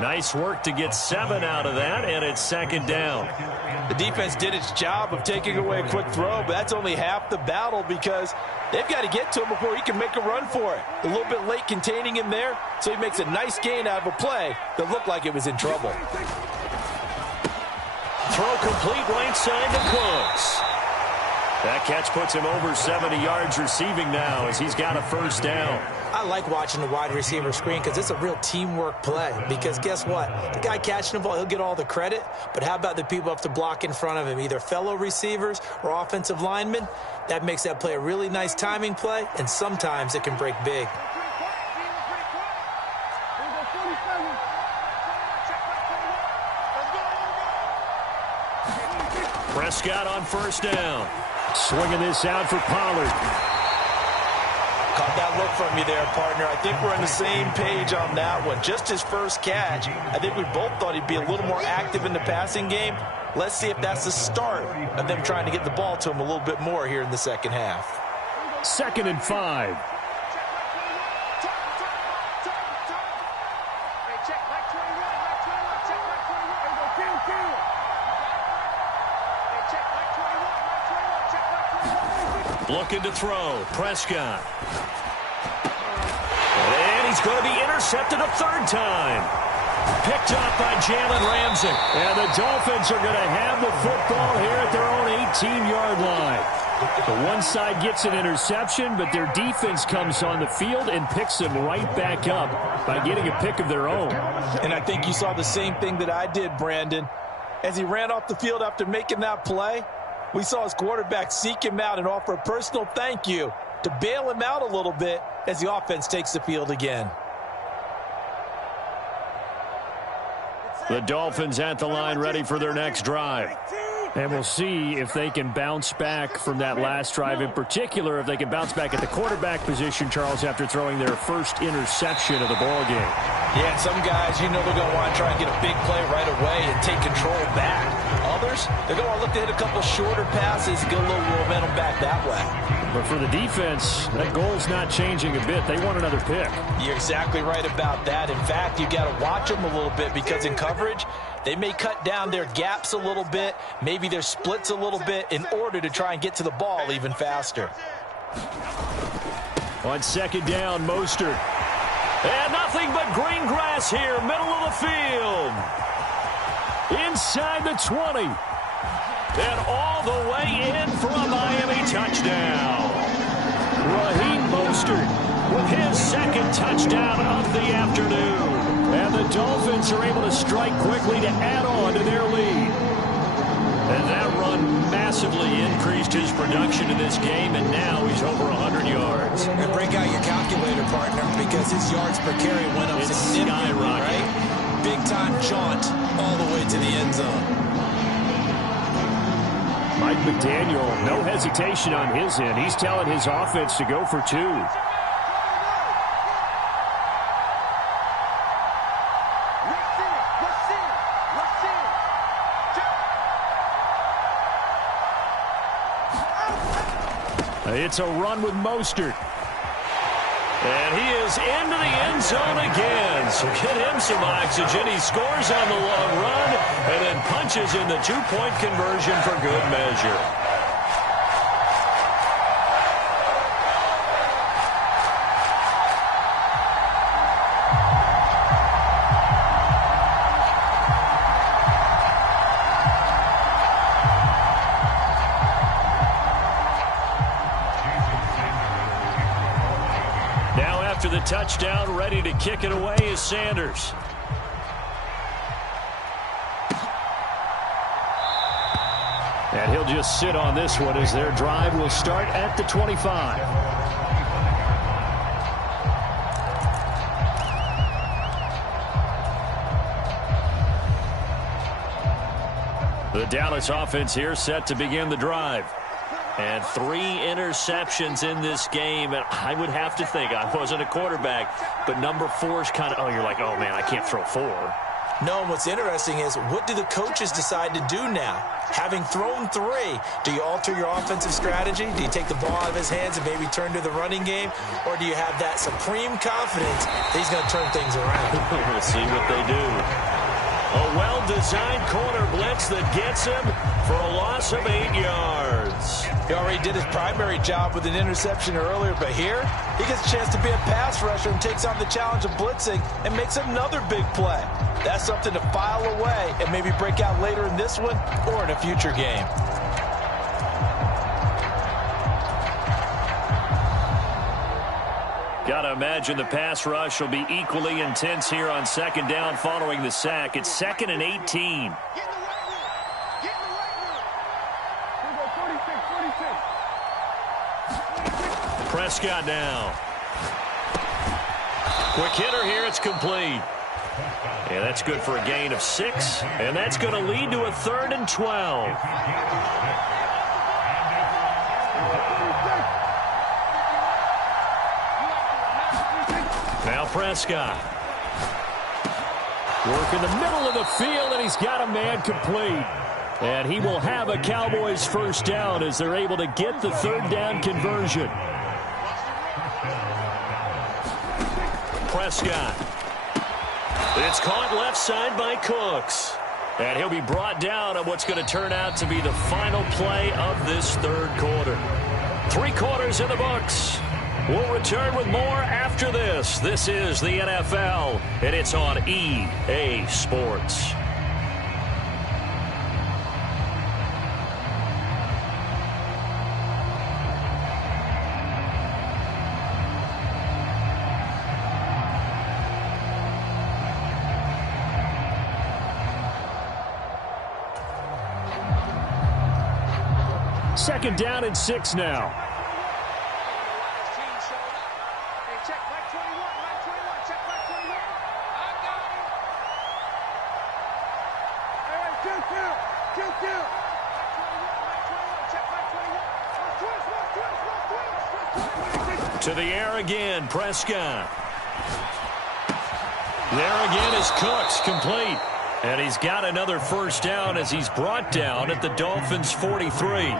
Nice work to get 7 out of that, and it's second down. The defense did its job of taking away a quick throw, but that's only half the battle because they've got to get to him before he can make a run for it. A little bit late containing him there, so he makes a nice gain out of a play that looked like it was in trouble. Throw complete right side to Cooks. That catch puts him over 70 yards receiving now as he's got a first down. I like watching the wide receiver screen because it's a real teamwork play. Because guess what? The guy catching the ball, he'll get all the credit. But how about the people up to block in front of him, either fellow receivers or offensive linemen? That makes that play a really nice timing play, and sometimes it can break big. Prescott on first down. Swinging this out for Pollard. Caught that look from you there, partner. I think we're on the same page on that one. Just his first catch. I think we both thought he'd be a little more active in the passing game. Let's see if that's the start of them trying to get the ball to him a little bit more here in the second half. 2nd and 5. Looking to throw. Prescott. And he's going to be intercepted a third time. Picked up by Jalen Ramsey. And the Dolphins are going to have the football here at their own 18-yard line. The one side gets an interception, but their defense comes on the field and picks them right back up by getting a pick of their own. And I think you saw the same thing that I did, Brandon. As he ran off the field after making that play, we saw his quarterback seek him out and offer a personal thank you to bail him out a little bit as the offense takes the field again. The Dolphins at the line ready for their next drive. And we'll see if they can bounce back from that last drive. In particular, if they can bounce back at the quarterback position, Charles, after throwing their first interception of the ball game. Yeah, and some guys, you know they're going to want to try and get a big play right away and take control back. Others, they're going to look to hit a couple shorter passes and get a little momentum back that way. But for the defense, that goal's not changing a bit. They want another pick. You're exactly right about that. In fact, you got to watch them a little bit because in coverage, they may cut down their gaps a little bit, maybe their splits a little bit in order to try and get to the ball even faster. On second down, Mostert. And nothing but green grass here, middle of the field. Inside the 20. And all the way in for a Miami touchdown. Raheem Mostert with his second touchdown of the afternoon. And the Dolphins are able to strike quickly to add on to their lead. And that run massively increased his production in this game, and now he's over 100 yards. And break out your calculator, partner, because his yards per carry went up significantly, right? Big-time jaunt all the way to the end zone. Mike McDaniel, no hesitation on his end. He's telling his offense to go for 2. It's a run with Mostert. And he is into the end zone again. So get him some oxygen. He scores on the long run and then punches in the two-point conversion for good measure. The touchdown, ready to kick it away is Sanders. And he'll just sit on this one as their drive will start at the 25. The Dallas offense here set to begin the drive. And 3 interceptions in this game. And I would have to think, I wasn't a quarterback, but number 4 is kind of, oh, you're like, oh, man, I can't throw 4. No, and what's interesting is, what do the coaches decide to do now? Having thrown 3, do you alter your offensive strategy? Do you take the ball out of his hands and maybe turn to the running game? Or do you have that supreme confidence that he's going to turn things around? We'll see what they do. A well-designed corner blitz that gets him for a loss of 8 yards. He already did his primary job with an interception earlier, but here he gets a chance to be a pass rusher and takes on the challenge of blitzing and makes another big play. That's something to file away and maybe break out later in this one or in a future game. Gotta imagine the pass rush will be equally intense here on second down following the sack. It's 2nd and 18. Prescott now. Quick hitter here. It's complete. Yeah, that's good for a gain of 6, and that's going to lead to a 3rd and 12. Now Prescott. Work in the middle of the field, and he's got a man complete. And he will have a Cowboys first down as they're able to get the 3rd down conversion. Prescott. It's caught left side by Cooks. And he'll be brought down on what's going to turn out to be the final play of this 3rd quarter. 3 quarters in the books. We'll return with more after this. This is the NFL, and it's on EA Sports. Second down and 6 now. To the air again, Prescott. There again is Cooks, complete. And he's got another first down as he's brought down at the Dolphins' 43.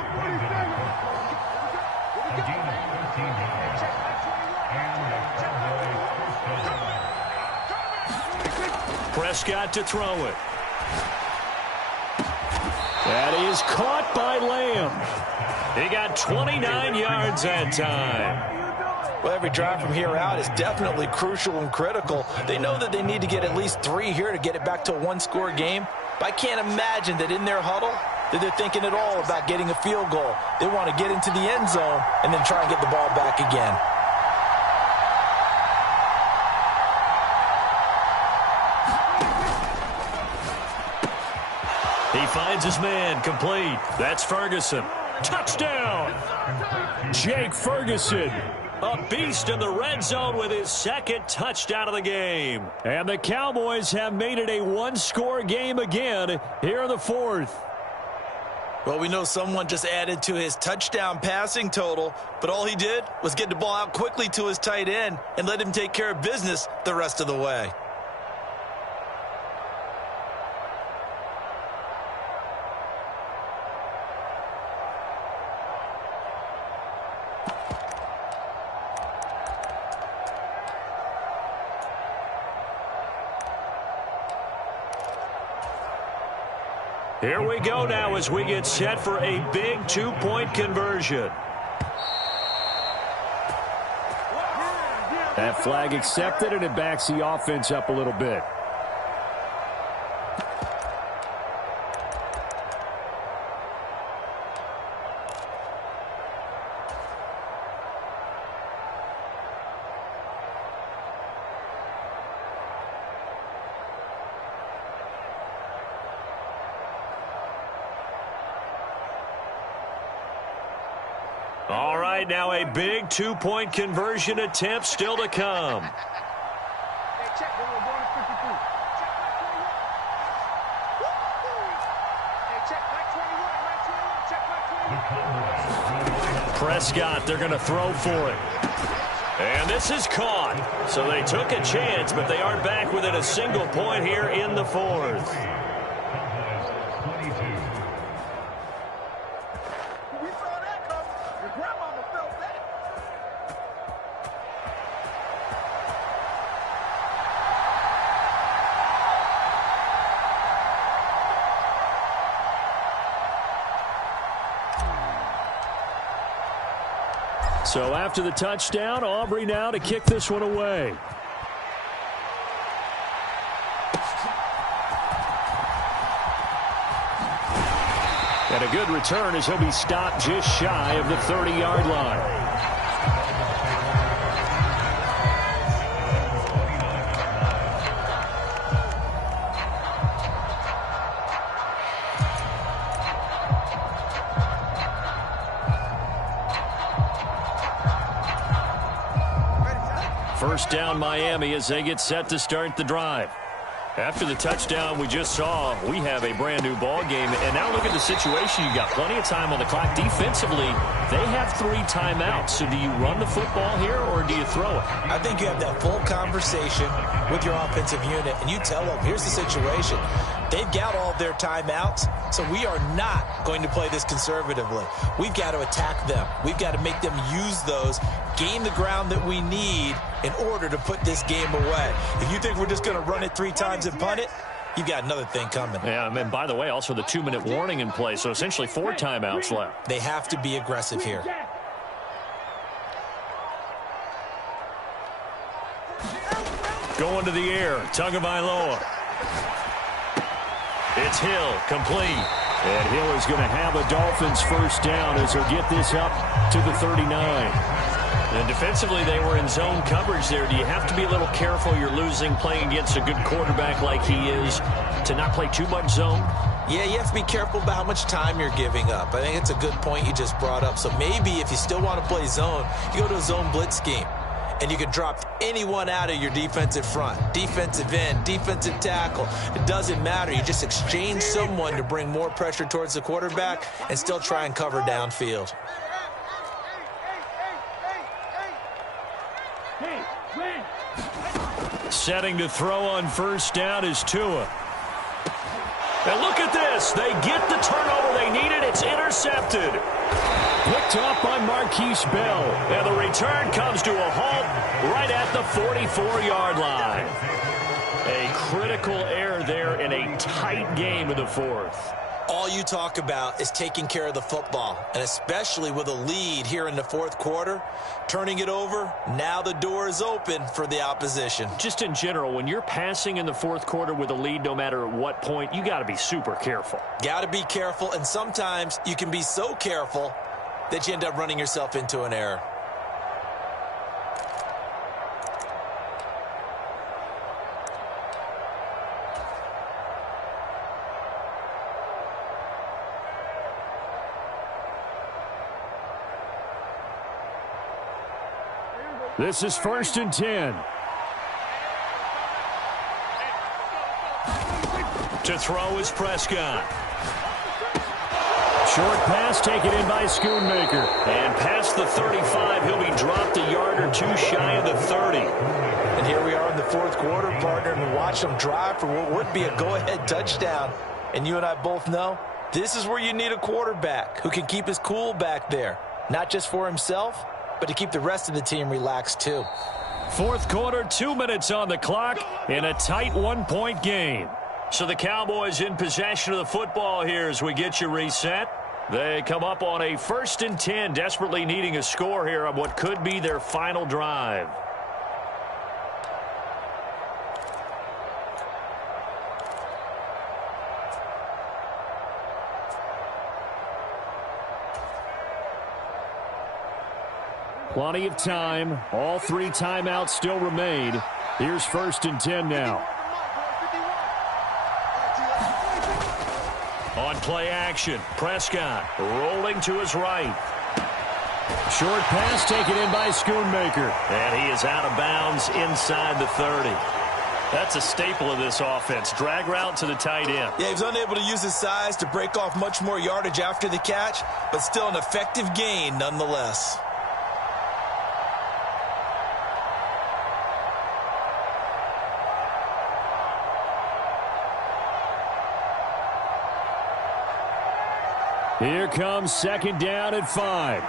Prescott to throw it. That is caught by Lamb. He got 29 yards that time. Well, every drive from here out is definitely crucial and critical. They know that they need to get at least 3 here to get it back to a one-score game. But I can't imagine that in their huddle that they're thinking at all about getting a field goal. They want to get into the end zone and then try and get the ball back again. He finds his man, complete. That's Ferguson. Touchdown! Jake Ferguson. A beast in the red zone with his 2nd touchdown of the game. And the Cowboys have made it a one-score game again here in the 4th. Well, we know someone just added to his touchdown passing total, but all he did was get the ball out quickly to his tight end and let him take care of business the rest of the way. Here we go now as we get set for a big 2-point conversion. That flag accepted, and it backs the offense up a little bit. All right, now a big 2-point conversion attempt still to come. Prescott, they're going to throw for it. And this is caught. So they took a chance, but they are back within a single point here in the fourth. So after the touchdown, Aubrey now to kick this one away. And a good return as he'll be stopped just shy of the 30-yard line. First down Miami as they get set to start the drive. After the touchdown we just saw, we have a brand new ball game. And now look at the situation. You got plenty of time on the clock. Defensively, they have 3 timeouts. So do you run the football here or do you throw it? I think you have that full conversation with your offensive unit, and you tell them, here's the situation. They've got all of their timeouts, so we are not going to play this conservatively. We've got to attack them. We've got to make them use those, gain the ground that we need in order to put this game away. If you think we're just going to run it 3 times and punt it, you've got another thing coming. Yeah, and by the way, also the 2-minute warning in play, so essentially 4 timeouts left. They have to be aggressive here. Going to the air, Tagovailoa. It's Hill, complete. And Hill is going to have a Dolphins first down as he'll get this up to the 39. And defensively, they were in zone coverage there. Do you have to be a little careful? You're losing playing against a good quarterback like he is to not play too much zone? Yeah, you have to be careful about how much time you're giving up. I think it's a good point you just brought up. So maybe if you still want to play zone, you go to a zone blitz scheme. And you can drop anyone out of your defensive front. Defensive end, defensive tackle. It doesn't matter. You just exchange someone to bring more pressure towards the quarterback and still try and cover downfield. Setting to throw on first down is Tua. And look at this. They get the turnover they needed. It's intercepted. Picked up by Marquise Bell. And the return comes to a halt right at the 44-yard line. A critical error there in a tight game in the fourth. All you talk about is taking care of the football, and especially with a lead here in the fourth quarter, turning it over, now the door is open for the opposition. Just in general, when you're passing in the fourth quarter with a lead, no matter at what point, you got to be super careful. Got to be careful, and sometimes you can be so careful that you end up running yourself into an error. This is 1st and 10. To throw is Prescott. Short pass taken in by Schoonmaker. And past the 35, he'll be dropped a yard or two shy of the 30. And here we are in the fourth quarter, partner, and watch them drive for what would be a go-ahead touchdown. And you and I both know this is where you need a quarterback who can keep his cool back there, not just for himself, but to keep the rest of the team relaxed too. Fourth quarter, 2 minutes on the clock in a tight 1-point game. So the Cowboys in possession of the football here as we get you reset. They come up on a 1st and 10, desperately needing a score here on what could be their final drive. Plenty of time. All 3 timeouts still remain. Here's 1st and 10 now. On play action, Prescott rolling to his right. Short pass taken in by Schoonmaker. And he is out of bounds inside the 30. That's a staple of this offense. Drag route to the tight end. Yeah, he was unable to use his size to break off much more yardage after the catch, but still an effective gain nonetheless. Here comes second down at 5.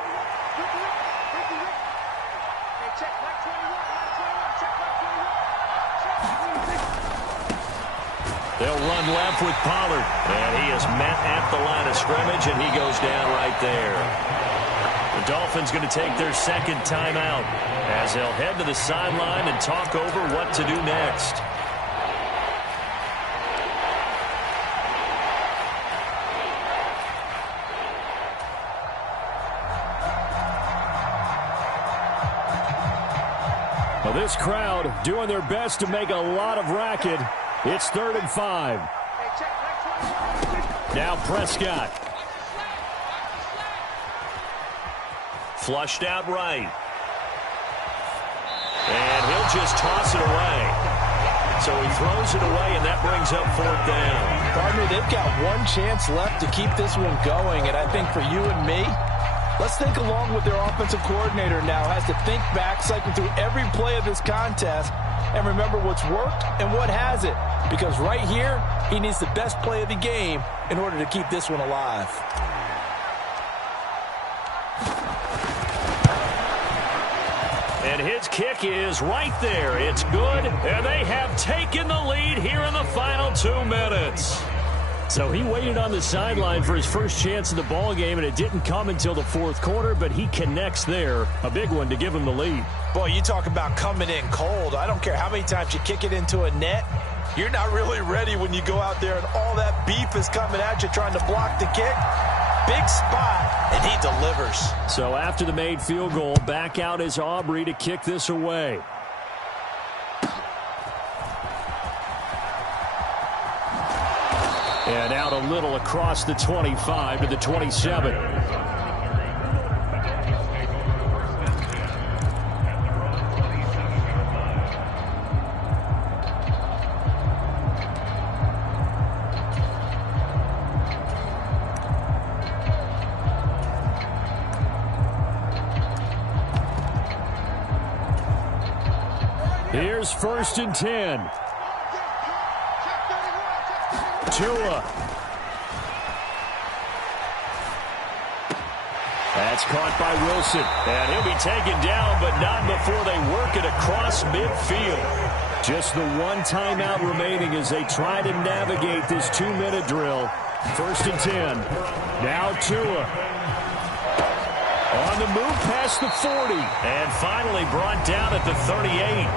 They'll run left with Pollard. And he is met at the line of scrimmage, and he goes down right there. The Dolphins going to take their second timeout as they'll head to the sideline and talk over what to do next. Well, this crowd doing their best to make a lot of racket. It's 3rd and 5. Now Prescott. Flushed out right. And he'll just toss it away. So he throws it away, and that brings up 4th down. Partner, they've got one chance left to keep this one going, and I think for you and me, let's think along with their offensive coordinator now. Has to think back, cycle through every play of this contest, and remember what's worked and what hasn't. Because right here, he needs the best play of the game in order to keep this one alive. And his kick is right there. It's good, and they have taken the lead here in the final 2 minutes. So he waited on the sideline for his first chance in the ball game, and it didn't come until the 4th quarter, but he connects there. A big one to give him the lead. Boy, you talk about coming in cold. I don't care how many times you kick it into a net. You're not really ready when you go out there and all that beef is coming at you trying to block the kick. Big spot, and he delivers. So after the made field goal, back out is Aubrey to kick this away. And out a little across the 25 to the 27. Here's 1st and 10. Tua. That's caught by Wilson. And he'll be taken down, but not before they work it across midfield. Just the one timeout remaining as they try to navigate this 2-minute drill. 1st and 10. Now Tua. On the move past the 40. And finally brought down at the 38.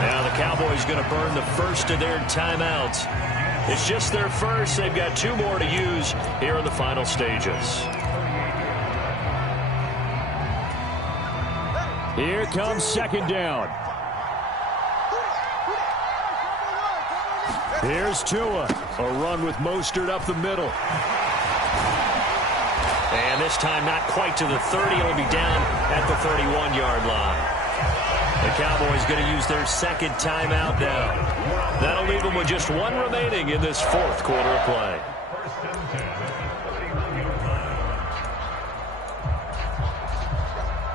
Now the Cowboys going to burn the first of their timeouts. It's just their first. They've got 2 more to use here in the final stages. Here comes second down. Here's Tua. A run with Mostert up the middle. And this time not quite to the 30. It'll be down at the 31-yard line. The Cowboys going to use their second timeout now. That'll leave them with just 1 remaining in this 4th quarter of play.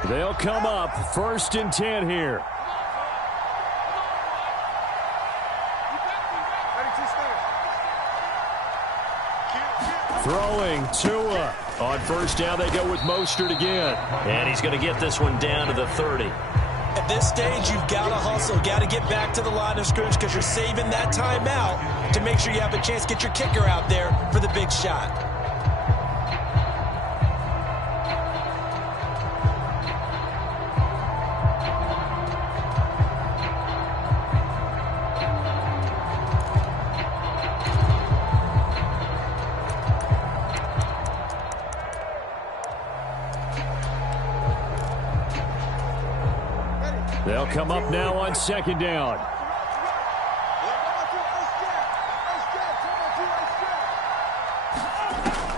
They'll come up 1st and 10 here. Throwing Tua. On 1st down, they go with Mostert again. And he's going to get this one down to the 30. At this stage, you've got to hustle, got to get back to the line of scrimmage because you're saving that timeout to make sure you have a chance to get your kicker out there for the big shot. They'll come up now on second down.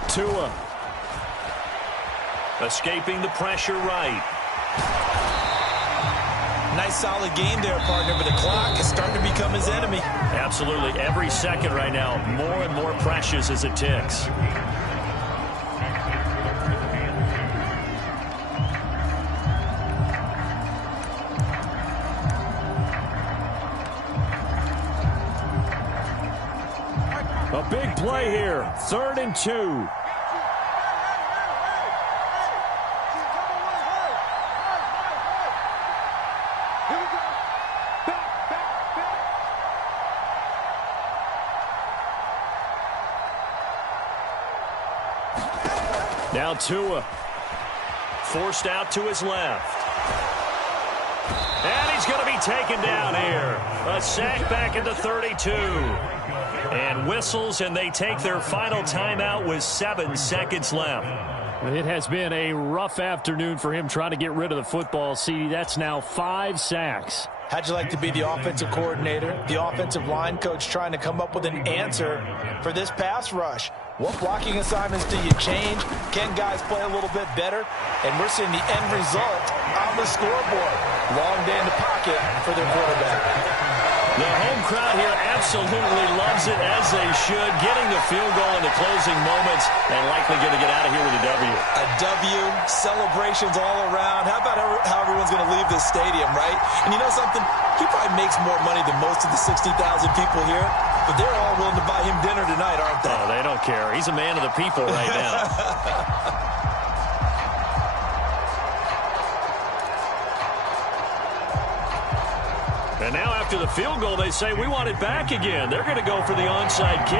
Tua. Escaping the pressure right. Nice solid game there, partner, but the clock is starting to become his enemy. Absolutely. Every second right now, more and more precious as it ticks. A big play here. 3rd and 2. Now Tua forced out to his left. And he's going to be taken down here. A sack back at the 32. And whistles, and they take their final timeout with 7 seconds left. It has been a rough afternoon for him trying to get rid of the football. See, that's now 5 sacks. How'd you like to be the offensive coordinator, the offensive line coach trying to come up with an answer for this pass rush? What blocking assignments do you change? Can guys play a little bit better? And we're seeing the end result on the scoreboard. Long day in the pocket for their quarterback. The home crowd here absolutely loves it, as they should, getting the field goal in the closing moments and likely going to get out of here with a W. A W, celebrations all around. How about how everyone's going to leave this stadium, right? And you know something? He probably makes more money than most of the 60,000 people here, but they're all willing to buy him dinner tonight, aren't they? Oh, they don't care. He's a man of the people right now. And now after the field goal, they say, we want it back again. They're going to go for the onside kick.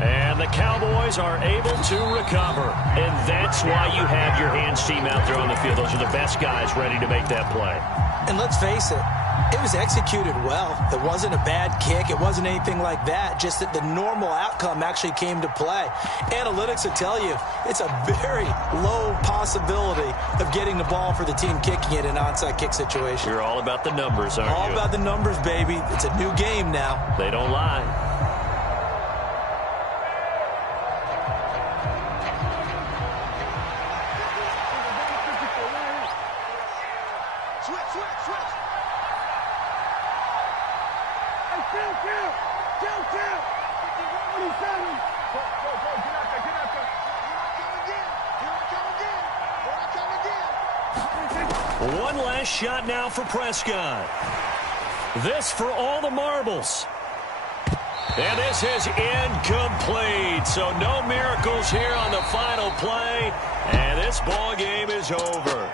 And the Cowboys are able to recover. And that's why you have your hands team out there on the field. Those are the best guys ready to make that play. And let's face it, it was executed well. It wasn't a bad kick. It wasn't anything like that. Just that the normal outcome actually came to play. Analytics will tell you it's a very low possibility of getting the ball for the team kicking it in an onside kick situation. You're all about the numbers, aren't you? All about the numbers, baby. It's a new game now. They don't lie. One last shot now for Prescott. This for all the marbles. And this is incomplete. So no miracles here on the final play. And this ball game is over.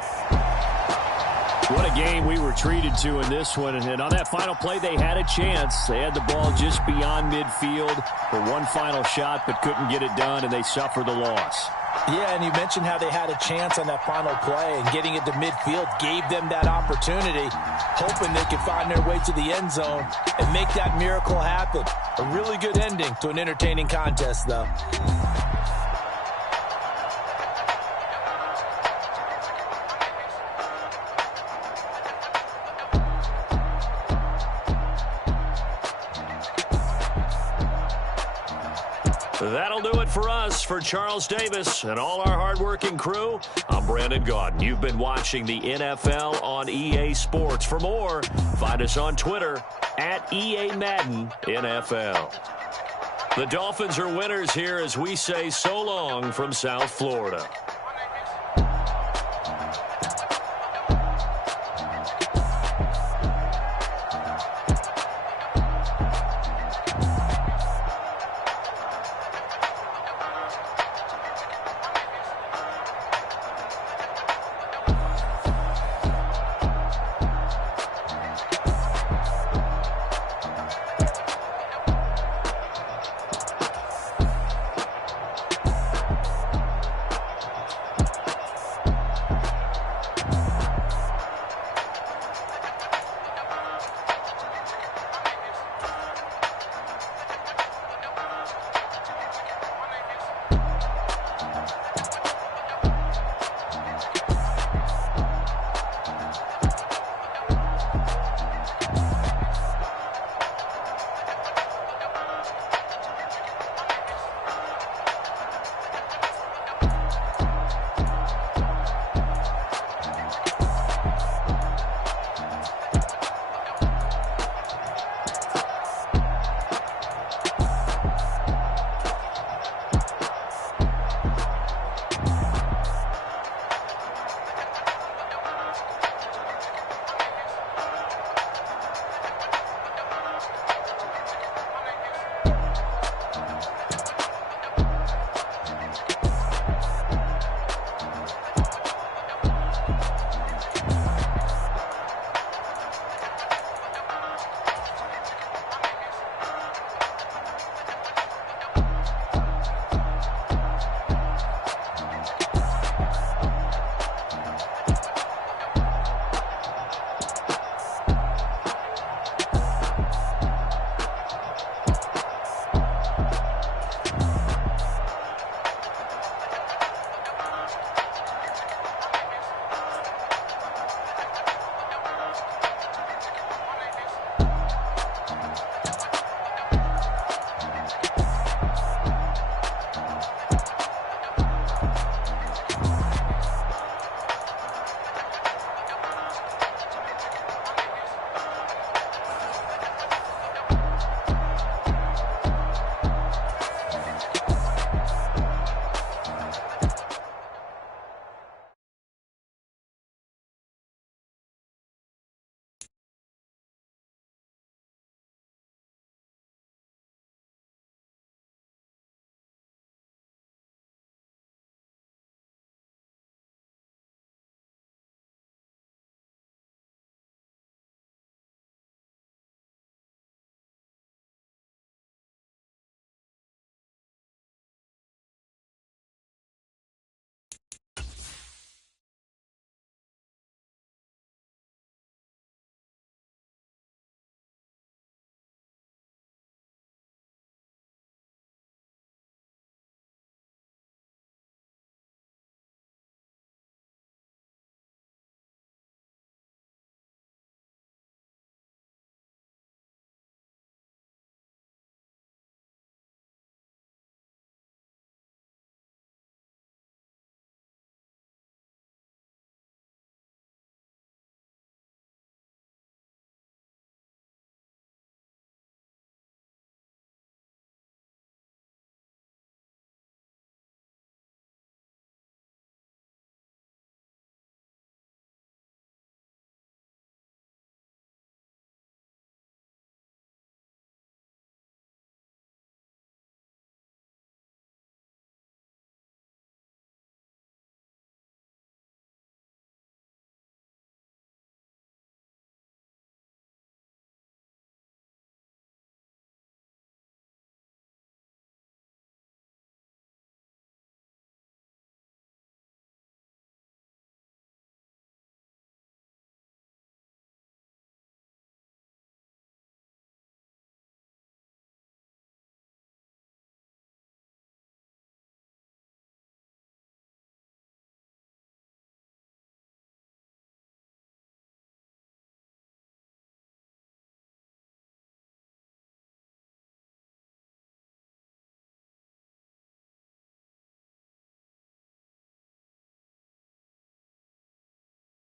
What a game we were treated to in this one. And on that final play, they had a chance. They had the ball just beyond midfield for one final shot, but couldn't get it done, and they suffered the loss. Yeah, and you mentioned how they had a chance on that final play, and getting it to midfield gave them that opportunity, hoping they could find their way to the end zone and make that miracle happen. A really good ending to an entertaining contest, though. That'll do it for us. For Charles Davis and all our hardworking crew, I'm Brandon Gaudin. You've been watching the NFL on EA Sports. For more, find us on Twitter at EA Madden NFL. The Dolphins are winners here as we say so long from South Florida.